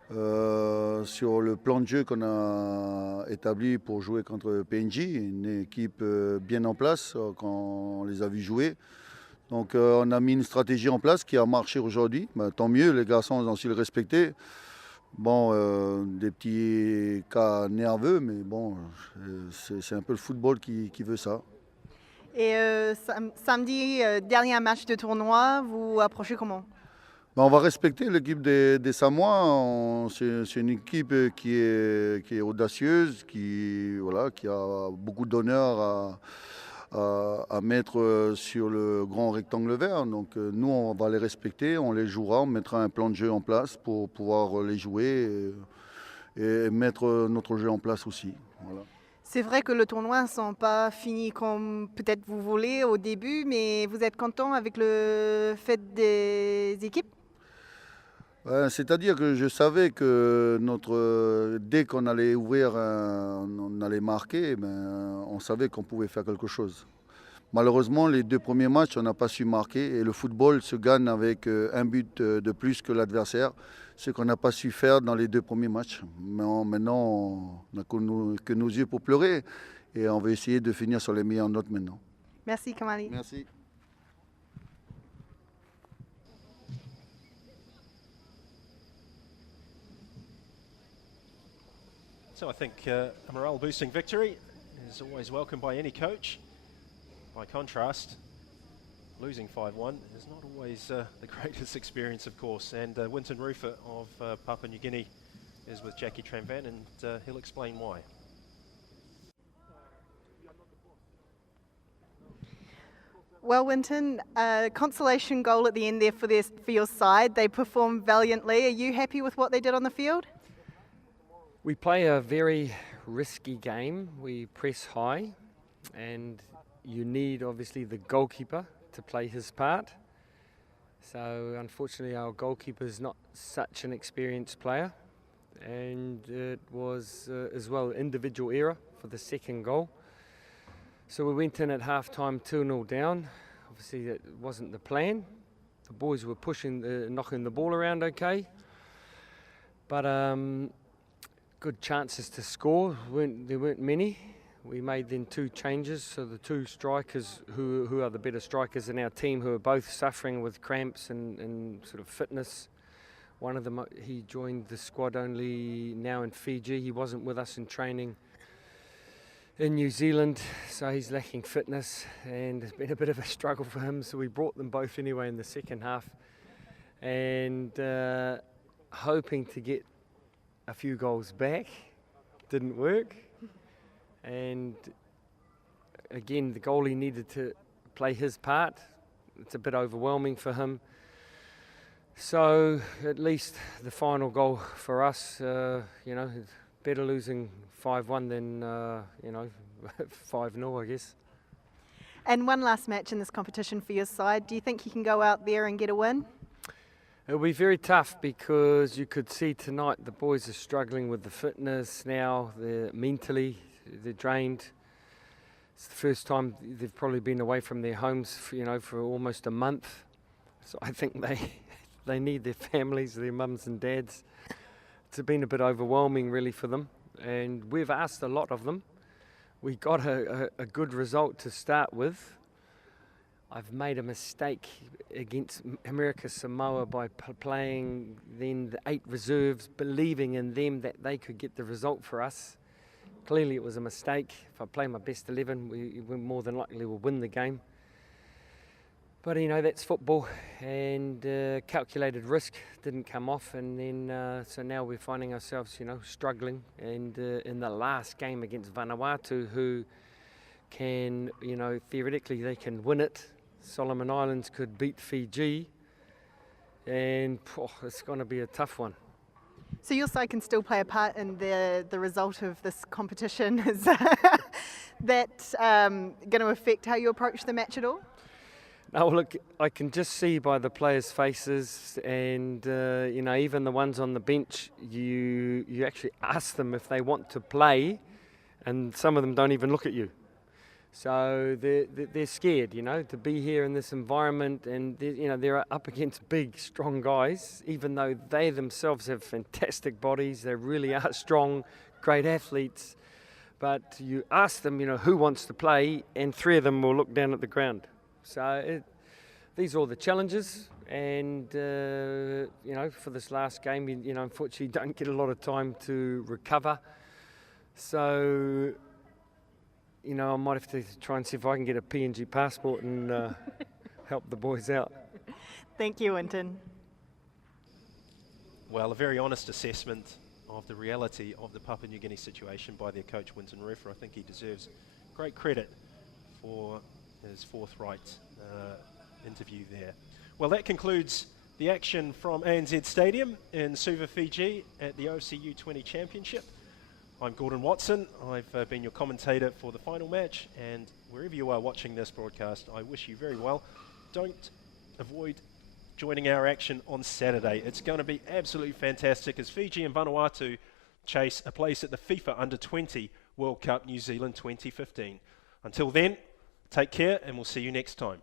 sur le plan de jeu qu'on a établi pour jouer contre PNG, une équipe bien en place quand on les a vus jouer. Donc on a mis une stratégie en place qui a marché aujourd'hui. Tant mieux, les garçons ont su le respecter. Bon, des petits cas nerveux, mais bon, c'est un peu le football qui veut ça. Et samedi, dernier match de tournoi, vous approchez comment? On va respecter l'équipe des Samoa. C'est une équipe qui est audacieuse, qui a beaucoup d'honneur à mettre sur le grand rectangle vert. Donc nous, on va les respecter, on les jouera, on mettra un plan de jeu en place pour pouvoir les jouer et mettre notre jeu en place aussi. Voilà. C'est vrai que le tournoi ne sont pas finis comme peut-être vous voulez au début, mais vous êtes content avec le fait des équipes? C'est-à-dire que je savais que dès qu'on allait ouvrir, on allait marquer, on savait qu'on pouvait faire quelque chose. Malheureusement, les 2 premiers matchs, on n'a pas su marquer et le football se gagne avec un but de plus que l'adversaire, ce qu'on n'a pas su faire dans les 2 premiers matchs. Maintenant, on n'a que nos yeux pour pleurer et on va essayer de finir sur les meilleures notes maintenant. Merci Kamali. Merci. So I think a morale-boosting victory is always welcome by any coach. By contrast, losing 5-1 is not always the greatest experience, of course. And Winton Rufer of Papua New Guinea is with Jackie Tranvan, and he'll explain why. Well, Winton, consolation goal at the end there for your side. They performed valiantly. Are you happy with what they did on the field? We play a very risky game. We press high, and you need obviously the goalkeeper to play his part. So unfortunately our goalkeeper is not such an experienced player, and it was as well individual error for the second goal. So we went in at half-time 2-0 down. Obviously that wasn't the plan. The boys were pushing, knocking the ball around okay, but good chances to score. There weren't many. We made then 2 changes, so the 2 strikers who are the better strikers in our team, who are both suffering with cramps and sort of fitness. One of them, he joined the squad only now in Fiji. He wasn't with us in training in New Zealand, so he's lacking fitness, and it's been a bit of a struggle for him, so we brought them both anyway in the second half, and hoping to get a few goals back. Didn't work, and again the goalie needed to play his part. It's a bit overwhelming for him, so at least the final goal for us, better losing 5-1 than 5-0, I guess. And one last match in this competition for your side. Do you think you can go out there and get a win? It'll be very tough, because you could see tonight the boys are struggling with the fitness now. They're mentally, they're drained. It's the first time they've probably been away from their homes for almost a month. So I think they need their families, their mums and dads. It's been a bit overwhelming really for them, and we've asked a lot of them. We got a good result to start with. I've made a mistake against America Samoa by playing then the 8 reserves, believing in them that they could get the result for us. Clearly it was a mistake. If I play my best 11, we more than likely will win the game. But that's football, and calculated risk didn't come off, and then so now we're finding ourselves, struggling. And in the last game against Vanuatu, who can, theoretically they can win it. Solomon Islands could beat Fiji, and it's going to be a tough one. So your side can still play a part in the result of this competition. Is that going to affect how you approach the match at all? No, look, I can just see by the players' faces, and even the ones on the bench, you actually ask them if they want to play, and some of them don't even look at you. So they're scared, to be here in this environment, and they're up against big, strong guys. Even though they themselves have fantastic bodies, they really are strong, great athletes. But you ask them, who wants to play, and 3 of them will look down at the ground. So these are all the challenges, and for this last game, unfortunately don't get a lot of time to recover. So, I might have to try and see if I can get a PNG passport and help the boys out. Thank you, Winton. Well, a very honest assessment of the reality of the Papua New Guinea situation by their coach, Winton Rufer. I think he deserves great credit for his forthright interview there. Well, that concludes the action from ANZ Stadium in Suva, Fiji at the OFC U-20 Championship. I'm Gordon Watson. I've been your commentator for the final match, and wherever you are watching this broadcast, I wish you very well. Don't avoid joining our action on Saturday. It's going to be absolutely fantastic as Fiji and Vanuatu chase a place at the FIFA Under-20 World Cup New Zealand 2015. Until then, take care, and we'll see you next time.